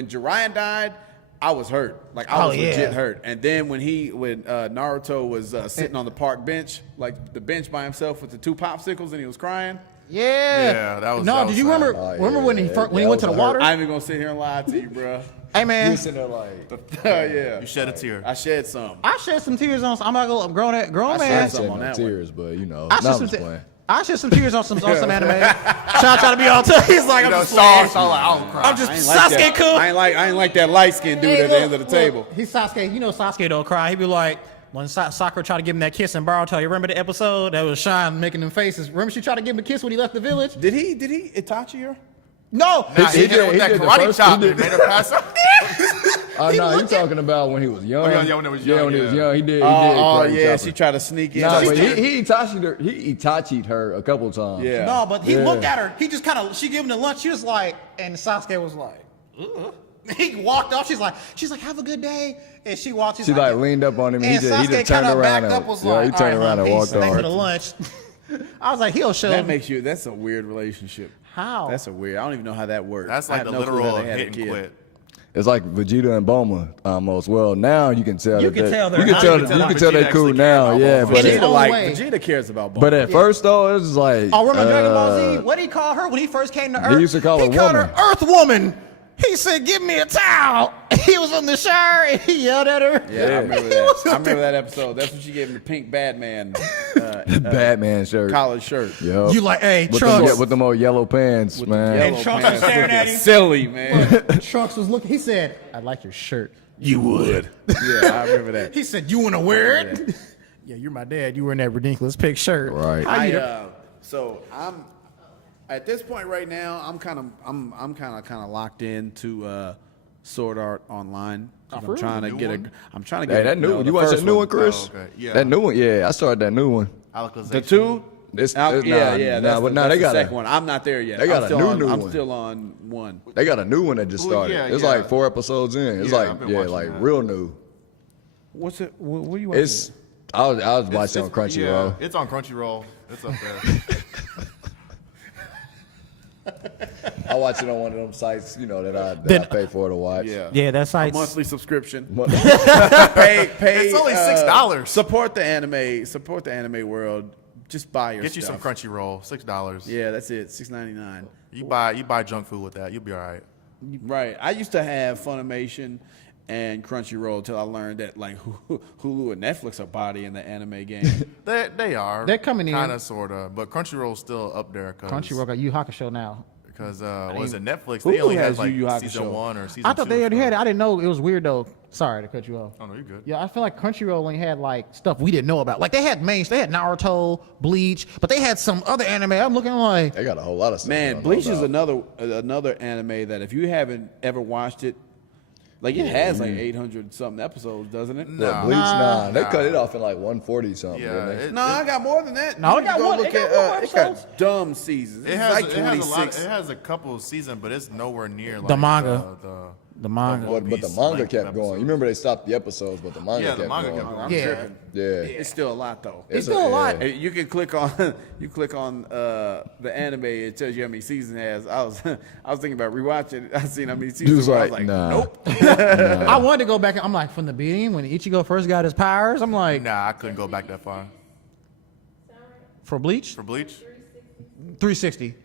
Jiraiya died. I was hurt. Like I Oh, was yeah. legit hurt. And then when Naruto was sitting on the park bench, like the bench by himself with the two popsicles, and he was crying. Yeah. that was- No, that did was you sad. remember? Oh, remember yeah, when he that went to the was water? I ain't even gonna sit here and lie to you, bro. Hey He man, was sitting there like, Yeah, You shed a tear. I shed some. I shed some tears on. I'm not gonna. I'm grown I man. shed some shedding on no that one. tears, but you know, I no, shed I'm some. just playing. I shed some tears on some anime. Sean trying to be all tough. He's like, I'm just Shaw, playing. like, I don't cry. I'm just I ain't like Sasuke that. cool. I ain't like that light skinned dude Hey, at the look, end of the look, table. He's Sasuke. You know Sasuke don't cry. He be like, when Sakura tried to give him that kiss in Boruto, you remember the episode that was Shine making them faces? Remember she tried to give him a kiss when he left the village? Did he Itachi her? No. Nah, he did it with he that did the karate first- chop. he It did- made her pass out. Oh no, you looked at- talking about when he was young? yeah, when he was young, when he was yeah. young, he did. Oh, karate yeah, chop her. she tried to sneak in. Nah, She but did. he Itachi'd her a couple times. Yeah. No, but he Yeah. looked at her. He just kind of, she gave him the lunch. She was like, and Sasuke was like, ugh. He walked off. She's like, have a good day. And she walked. She's She like leaned up on him. And and he Sasuke just turned kinda around backed and up, was yeah, like, he turned all right, around and hon, walked peace. Thanks for the off. lunch. I was like, he'll show That him. makes you. That's a weird relationship. How? That's a weird. I don't even know how that works. That's I like have the no clue literal how they had a hit and kid. quit. It's like Vegeta and Bulma almost. Well, now you can tell. You that can they- tell they're you can not- tell you can you tell can tell Vegeta they cool actually now. cares Yeah, about but In his Vegeta own like way. Vegeta cares about Bulma. but at first though, it was like. Oh, remember Dragon Ball Z? What did he call her when he first came to Earth? used to call he her called woman. her Earth Woman. He said, "Give me a towel." He was in the shower and he yelled at her. Yeah, I remember He that. was I remember that episode. That's when she gave him the pink Batman Batman shirt. collared shirt. Yo. You like, hey, with Trunks. them, with them old yellow pants, With the man. yellow And Trunks pants was staring looking at him. silly, man. Trunks was looking. He said, "I like your shirt." You would. Yeah, I remember that. He said, "You want to wear it?" Yeah, you're my dad. You wearing that ridiculous pink shirt. Right. So I'm at this point right now. I'm kind of locked into Sword Art Online. I'm trying to get I'm trying to get Hey, that new no, one. the You watch first that new one, one. Chris? Oh, okay. Yeah. That new one. Yeah, I started that new one. The two. It's, Yeah, it's yeah. Nah, but that's they the got second a, one. I'm not there yet. they got I'm a still new on, new I'm one. still on one. they got a new one that just Ooh, started. yeah, It's yeah. like 4 episodes in. It's Yeah, like I've been yeah, watching like that. real new. What's it? What are you watching? It's I was watching on Crunchyroll. Yeah, it's on Crunchyroll. It's up there. I watch it on one of them sites, you know, that I pay for to watch. Yeah, that A site's monthly subscription. But- pay. It's only $6. Support the anime. Support the anime world. Just buy your Get you some stuff. Crunchyroll, $6. Yeah, that's it. $6.99. You buy junk food with that, you'll be all right. Right. I used to have Funimation and Crunchyroll until I learned that like Hulu and Netflix are bodying the anime game. They are. They're coming in. Kind of, sort of. But Crunchyroll's still up there. Crunchyroll got Yu Hakusho now. Because, was it Netflix? Hulu They only has had like Yu Yu Hakusho. season 1 or season 2. I thought they already had it. I didn't know. It was weird though. Sorry to cut you off. Oh, no, you're good. Yeah, I feel like Crunchyroll only had like stuff we didn't know about. Like they had Naruto, Bleach, but they had some other anime. I'm looking like, They got a whole lot of stuff. I Man, don't know Bleach is about. another anime that if you haven't ever watched it, like it has like 800 something episodes, doesn't it? No. Bleach, nah. They cut it off in like 140 something. Yeah, didn't they? No, I got more than that. No, You it got go more- look it got at, more it got episodes. dumb seasons. It It's has, like it has a 26. lot. It has a couple of seasons, but it's nowhere near like The manga. The manga. One But the Piece manga length kept episodes. going. You remember they stopped the episodes, but the manga Yeah, the kept manga going. kept going. I'm Yeah. tripping. Yeah. It's still a lot though. It's still a lot. Hey, you can click on the anime. It tells you how many seasons it has. I was thinking about rewatching it. I seen how many seasons. was I was like, like, nah. nope. I wanted to go back. I'm like, from the beginning when Ichigo first got his powers. I'm like, Nah, I couldn't go back that far. for Bleach, For Bleach? 360.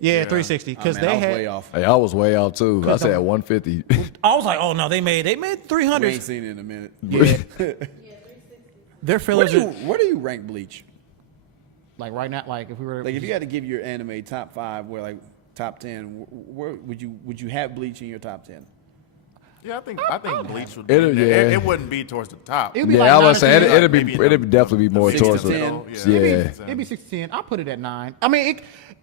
Yeah, 360. Because Man, they I was had. way off. Hey, I was way off too. I said 150. I was like, oh no, they made We 300. ain't seen it in a minute. Their Where fillers do are where do you rank Bleach? like right now. Like if we were Like if you had to give your anime top 5, where like top 10, where would you have Bleach in your top 10? Yeah, I think Bleach would be. It'll- in there. yeah. It wouldn't be towards the top. It would be Yeah, like I 9 was or saying 10. it'd Maybe be more 6 to towards 10. the. Yeah. Yeah. It'd be 16. I'll put it at 9. I mean,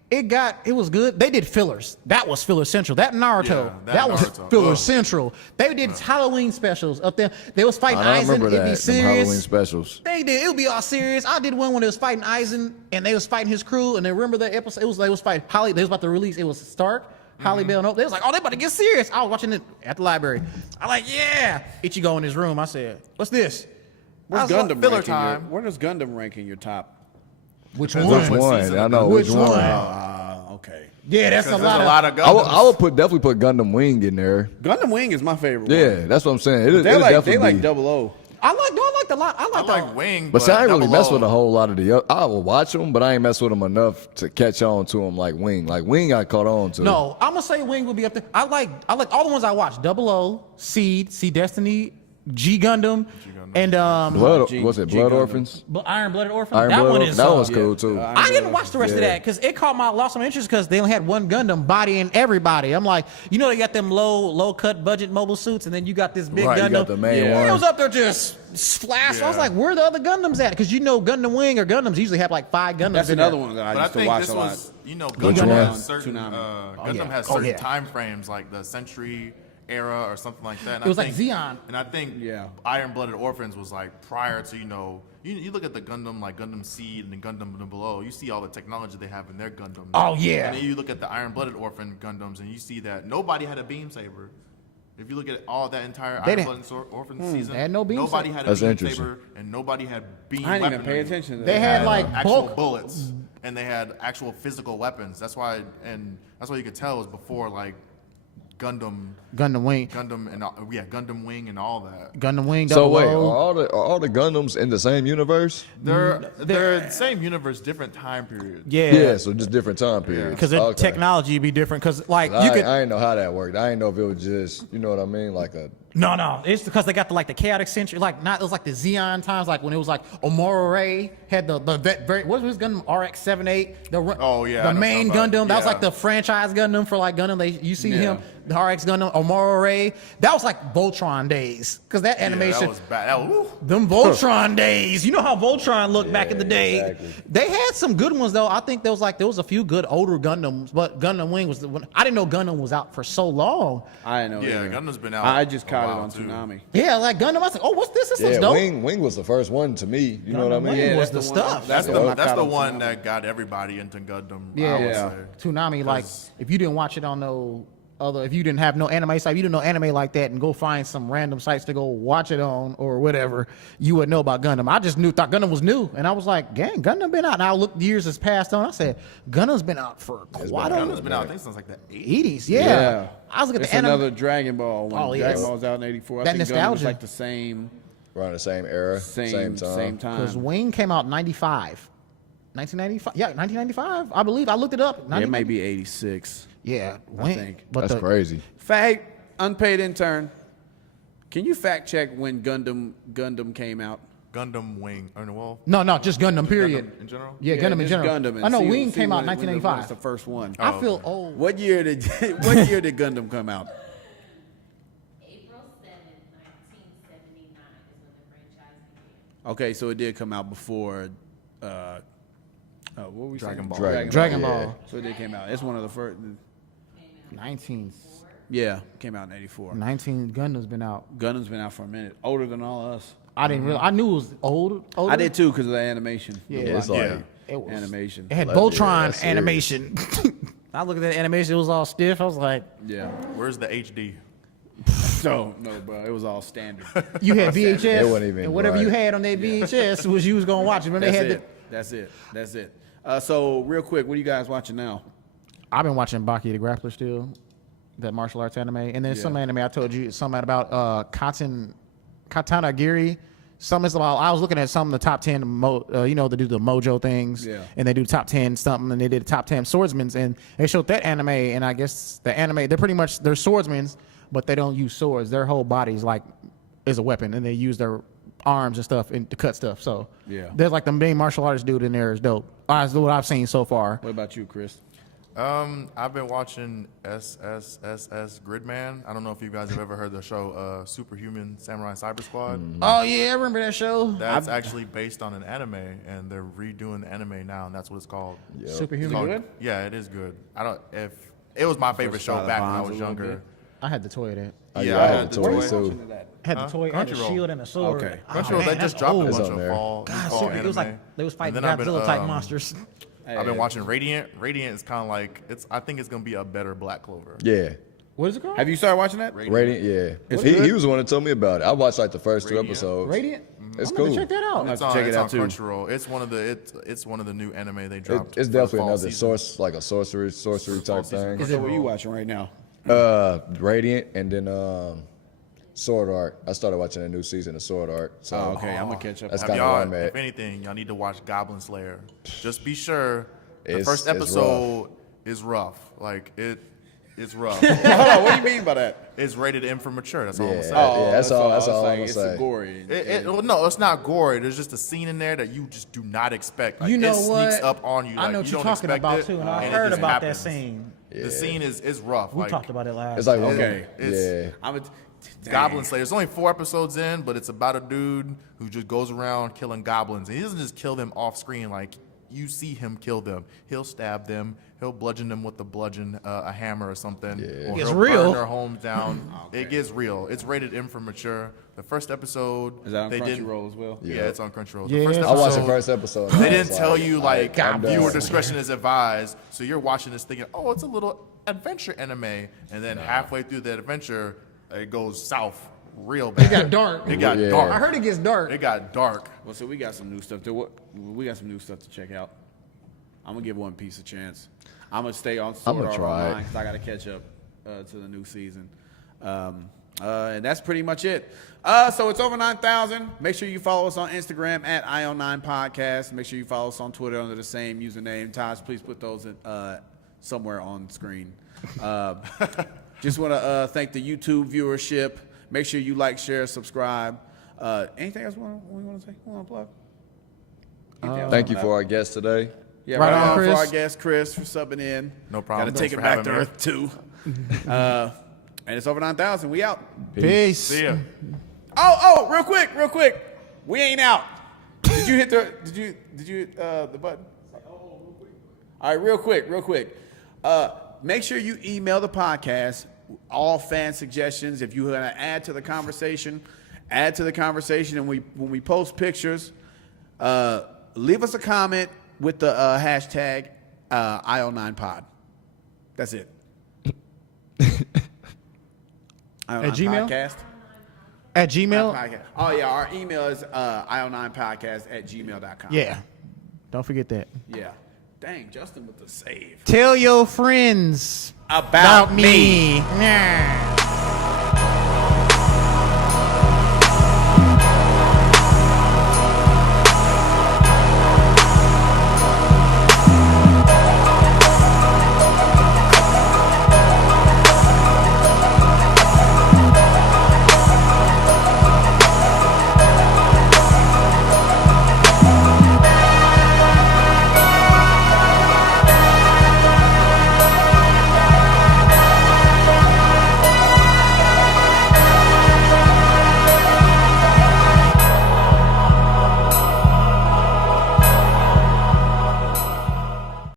it was good. They did fillers. That was filler central. That Naruto, Yeah, that that was Naruto. filler Ugh. central. They did Halloween specials up there. They was fighting I Aizen. remember It'd be that. Them Halloween serious. specials. They did. It would be all serious. I did one when they was fighting Aizen and they was fighting his crew. And they remember that episode. They was fighting Holly. They was about to release. It was Stark, Holly Bell. No, they was like, oh, they about to get serious. I was watching it at the library. I like, yeah. Ichigo in his room. I said, what's this? Where's That's Gundam filler rank in your, time. where does Gundam rank in your top? Which Depends one? on Which what one? season I of know Which which one. one? Okay. Yeah, that's a There's lot a of. lot of I Gundams. would definitely put Gundam Wing in there. Gundam Wing is my favorite Yeah, one. that's what I'm saying. It'll They like definitely be. double O. I like the lot. I I like like the. Wing, But see, I ain't really 00 mess with a whole lot of the. I will watch them, but I ain't mess with them enough to catch on to them like Wing. Like Wing, I caught on to. No, I'm gonna say Wing would be up there. I like all the ones I watched. 00, Seed, Sea Destiny, G Gundam, and Blood, G- was it G Blood Gundam. Orphans? Iron Blooded Orphan. Iron that Blood one Orphans? is. That was cool too. I didn't watch the rest of that because it lost my interest because they only had one Gundam bodying everybody. I'm like, you know, they got them low cut budget mobile suits, and then you got this big Right, you Gundam. got the main It one. was up there just flash. I was Yeah. like, where are the other Gundams at? Because you know, Gundam Wing or Gundams usually have like 5 Gundams. That's in another there. one that I But I used to think watch this a lot. was, you know, Which Gundam one? has certain, Tsunami. Gundam has Oh, certain yeah. time frames, like the Century era or something like that. And It was I like think, Xeon. And I think Yeah. Iron Blooded Orphans was like prior to, you look at the Gundam, like Gundam Seed and the Gundam Below, you see all the technology they have in their Gundams. Oh, yeah. And then you look at the Iron Blooded Orphan Gundams and you see that nobody had a beam saber. If you look at all that entire They Iron didn't- Blooded Orphan season, they had no beam nobody saber. had a That's beam interesting. saber and nobody had beam I didn't even weaponry. pay attention to that. They had like actual bulk. bullets and they had actual physical weapons. That's why you could tell it was before like Gundam Wing, Gundam Wing and all that. Gundam Wing. So 00. wait, are all the Gundams in the same universe? They're the same universe, different time period. Yeah, so just different time periods. Because the Okay. technology would be different. Because like I, you could I didn't know how that worked. I didn't know if it was just, you know what I mean, like a. no, it's because they got the chaotic century. Like not it was like the Xeon times, like when it was like Omoro Ray had the that very what was his Gundam RX-78. Oh, yeah, I the know main something Gundam. about- That was yeah. like the franchise Gundam for like Gundam. You see Yeah. him, the RX Gundam, Omoro Ray. That was like Voltron days because that Yeah, animation. that was bad. That was, Them Voltron days. You know how Voltron looked back in the day. exactly. They had some good ones though. I think there was a few good older Gundams, but Gundam Wing was the one. I didn't know Gundam was out for so long. I didn't know. Yeah, either. Gundam's been out I just a caught it while, on too. Tsunami. Yeah, like Gundam. I was like, oh, what's this? This looks Yeah, dope. Wing was the first one to me. You know what I Gundam mean? Wing Yeah, was that's the the one I- stuff. that's that's the one I the caught on one Tsunami. that got everybody into Gundam. Yeah. I would Yeah. say. Tsunami, like if you didn't watch it on no Although if you didn't have no anime site, you didn't know anime like that, and go find some random sites to go watch it on or whatever, you would know about Gundam. I just thought Gundam was new, and I was like, "Gang, Gundam been out." Now look, years has passed on. I said, "Gundam's been out for quite a It's been out, I think, since like the 80s." Yeah. I was looking at It's the anime. another Dragon Ball. When Oh, yeah. Dragon Ball was out in '84. I That think Gundam was nostalgia. like the same Around the same era, same time. Because Wing came out in 95. 1995? Yeah, 1995, I believe. I looked it up. Yeah, it may be '86. Yeah, I think. But That's crazy. Fact, unpaid intern. Can you fact check when Gundam came out? Gundam Wing. Or, well, No, just Gundam, period. Gundam in general? Yeah, Gundam in just general. Gundam and I know see- Wing see came out in when it's 1985. the first one. I feel old. What year did Gundam come out? April 7th, 1979 is when the franchise began. Okay, so it did come out before. What were we Dragon saying? Ball. Dragon Yeah. Ball. So it did came out. It's one of the first. 19. Yeah, came out in '84. 19 Gundam's been out. Gundam's been out for a minute. Older than all of us. I didn't realize. I knew it was older. I did too because of the animation. Yeah, It's like It was. Animation. It had Yeah, Voltron that's serious. animation. I looked at that animation. It was all stiff. I was like, Yeah. Where's the HD? So no, bro, it was all standard. you had VHS. It wasn't even and whatever you right. had on that VHS was you was gonna watch it. When they That's had it. That's it. So real quick, what are you guys watching now? I've been watching Baki the Grappler still, that martial arts anime, and then some anime I told you something about Katana Giri. Some is about I was looking at some of the top 10 they do the Mojo things, Yeah. and they do top 10 something, and they did top 10 swordsmen's, and they showed that anime, and I guess the anime they're swordsmen's, but they don't use swords. Their whole body's like is a weapon, and they use their arms and stuff and to cut stuff. So Yeah. there's like the main martial artist dude in there is dope. That's what I've seen so far. What about you, Chris? I've been watching SSSS Gridman. I don't know if you guys have ever heard the show Superhuman Samurai Cyber Squad. Oh yeah, I remember that show. That's actually based on an anime, and they're redoing the anime now, and that's what it's called. It's Superhuman. called- good? Yeah, it is good. If it was my favorite show Father back when I Bonds a was little younger. bit. I had the toy of that. Yeah, I had the toys toy. too. Had the toy, had the Crunchyroll. shield and a sword. Okay. Oh, Crunchyroll, man, they that's just dropped old. a It's bunch on of there. fall God, fall seriously, it was like anime. they was fighting And then I've been, Godzilla type monsters. I've been watching Radiant. Radiant is kind of like I think it's gonna be a better Black Clover. Yeah. What is it called? Have you started watching that? Radiant, yeah. It's He good? was the one that told me about it. I watched like the first two Radiant? episodes. Radiant. It's I'm gonna cool. check that out. I'm It's gonna on, check it it's out on too. Crunchyroll. It's one of the new anime they dropped. It's for the definitely fall another season. like a sorcery type thing. So what are you watching right now? Radiant and then Sword Art. I started watching a new season of Sword Art. So Oh, okay, I'm gonna catch up. That's on kinda where Y'all, I'm at. if anything, y'all need to watch Goblin Slayer. Just be sure the It's- first it's episode is rough. Like it's rough. Hold on, what do you mean by that? It's rated M for mature. That's all I'm Yeah. saying. Yeah, that's all It's I'm like, gonna it's say. gory. Well, no, it's not gory. There's just a scene in there that you just do not expect. Like, You know it sneaks what? up on you. I Like, know what you you're don't talking expect about it, too, and I it heard just about happens. that scene. The scene is rough. We like, talked about it last. It's like Okay. yeah. I'm a Goblin Slayer. There's only 4 episodes in, but it's about a dude who just goes around killing goblins. And he doesn't just kill them off screen. Like, you see him kill them. He'll stab them. He'll bludgeon them with a hammer or something. Yeah. Or It's he'll real. burn their homes down. It gets real. It's rated M for mature. The first episode, Is that on they didn't. Crunchyroll as well? Yeah, it's on Crunchyroll. Yeah. The first I I watched the episode- first episode. They and I didn't was tell like, you like I'm done. viewer discretion is advised. So you're watching this thinking, oh, it's a little adventure anime, and then halfway through the adventure, it goes south real bad. It got dark. It got Yeah. dark. I heard it gets dark. It got dark. Well, so we got some new stuff. We got some new stuff to check out. I'm gonna give One Piece a chance. I'm gonna stay on Sword I'ma Art try it. Online because I gotta catch up to the new season. And that's pretty much it. So it's over 9,000. Make sure you follow us on Instagram at IO9 Podcast. Make sure you follow us on Twitter under the same username. Taj, please put those in, somewhere on screen. Just want to thank the YouTube viewership. Make sure you like, share, subscribe. Anything else we want to say? We want to plug? Anything else Thank on you that? for our guest today. Yeah, Right right, on, on Chris. for our guest Chris for subbing in. No problem. Got to take Thanks it for back to having me. Earth too. And it's over 9,000. We out. Peace. See ya. Oh, real quick. We ain't out. Did you hit the button? All right, real quick. Make sure you email the podcast all fan suggestions. If you're gonna add to the conversation, and when we post pictures, leave us a comment with the hashtag IO9pod. That's it. At Gmail? Podcast. At Gmail? Podcast. Oh yeah, our email is io9podcast@gmail.com. Yeah. Don't forget that. Yeah. Dang, Justin with the save. Tell your friends About me. Yeah.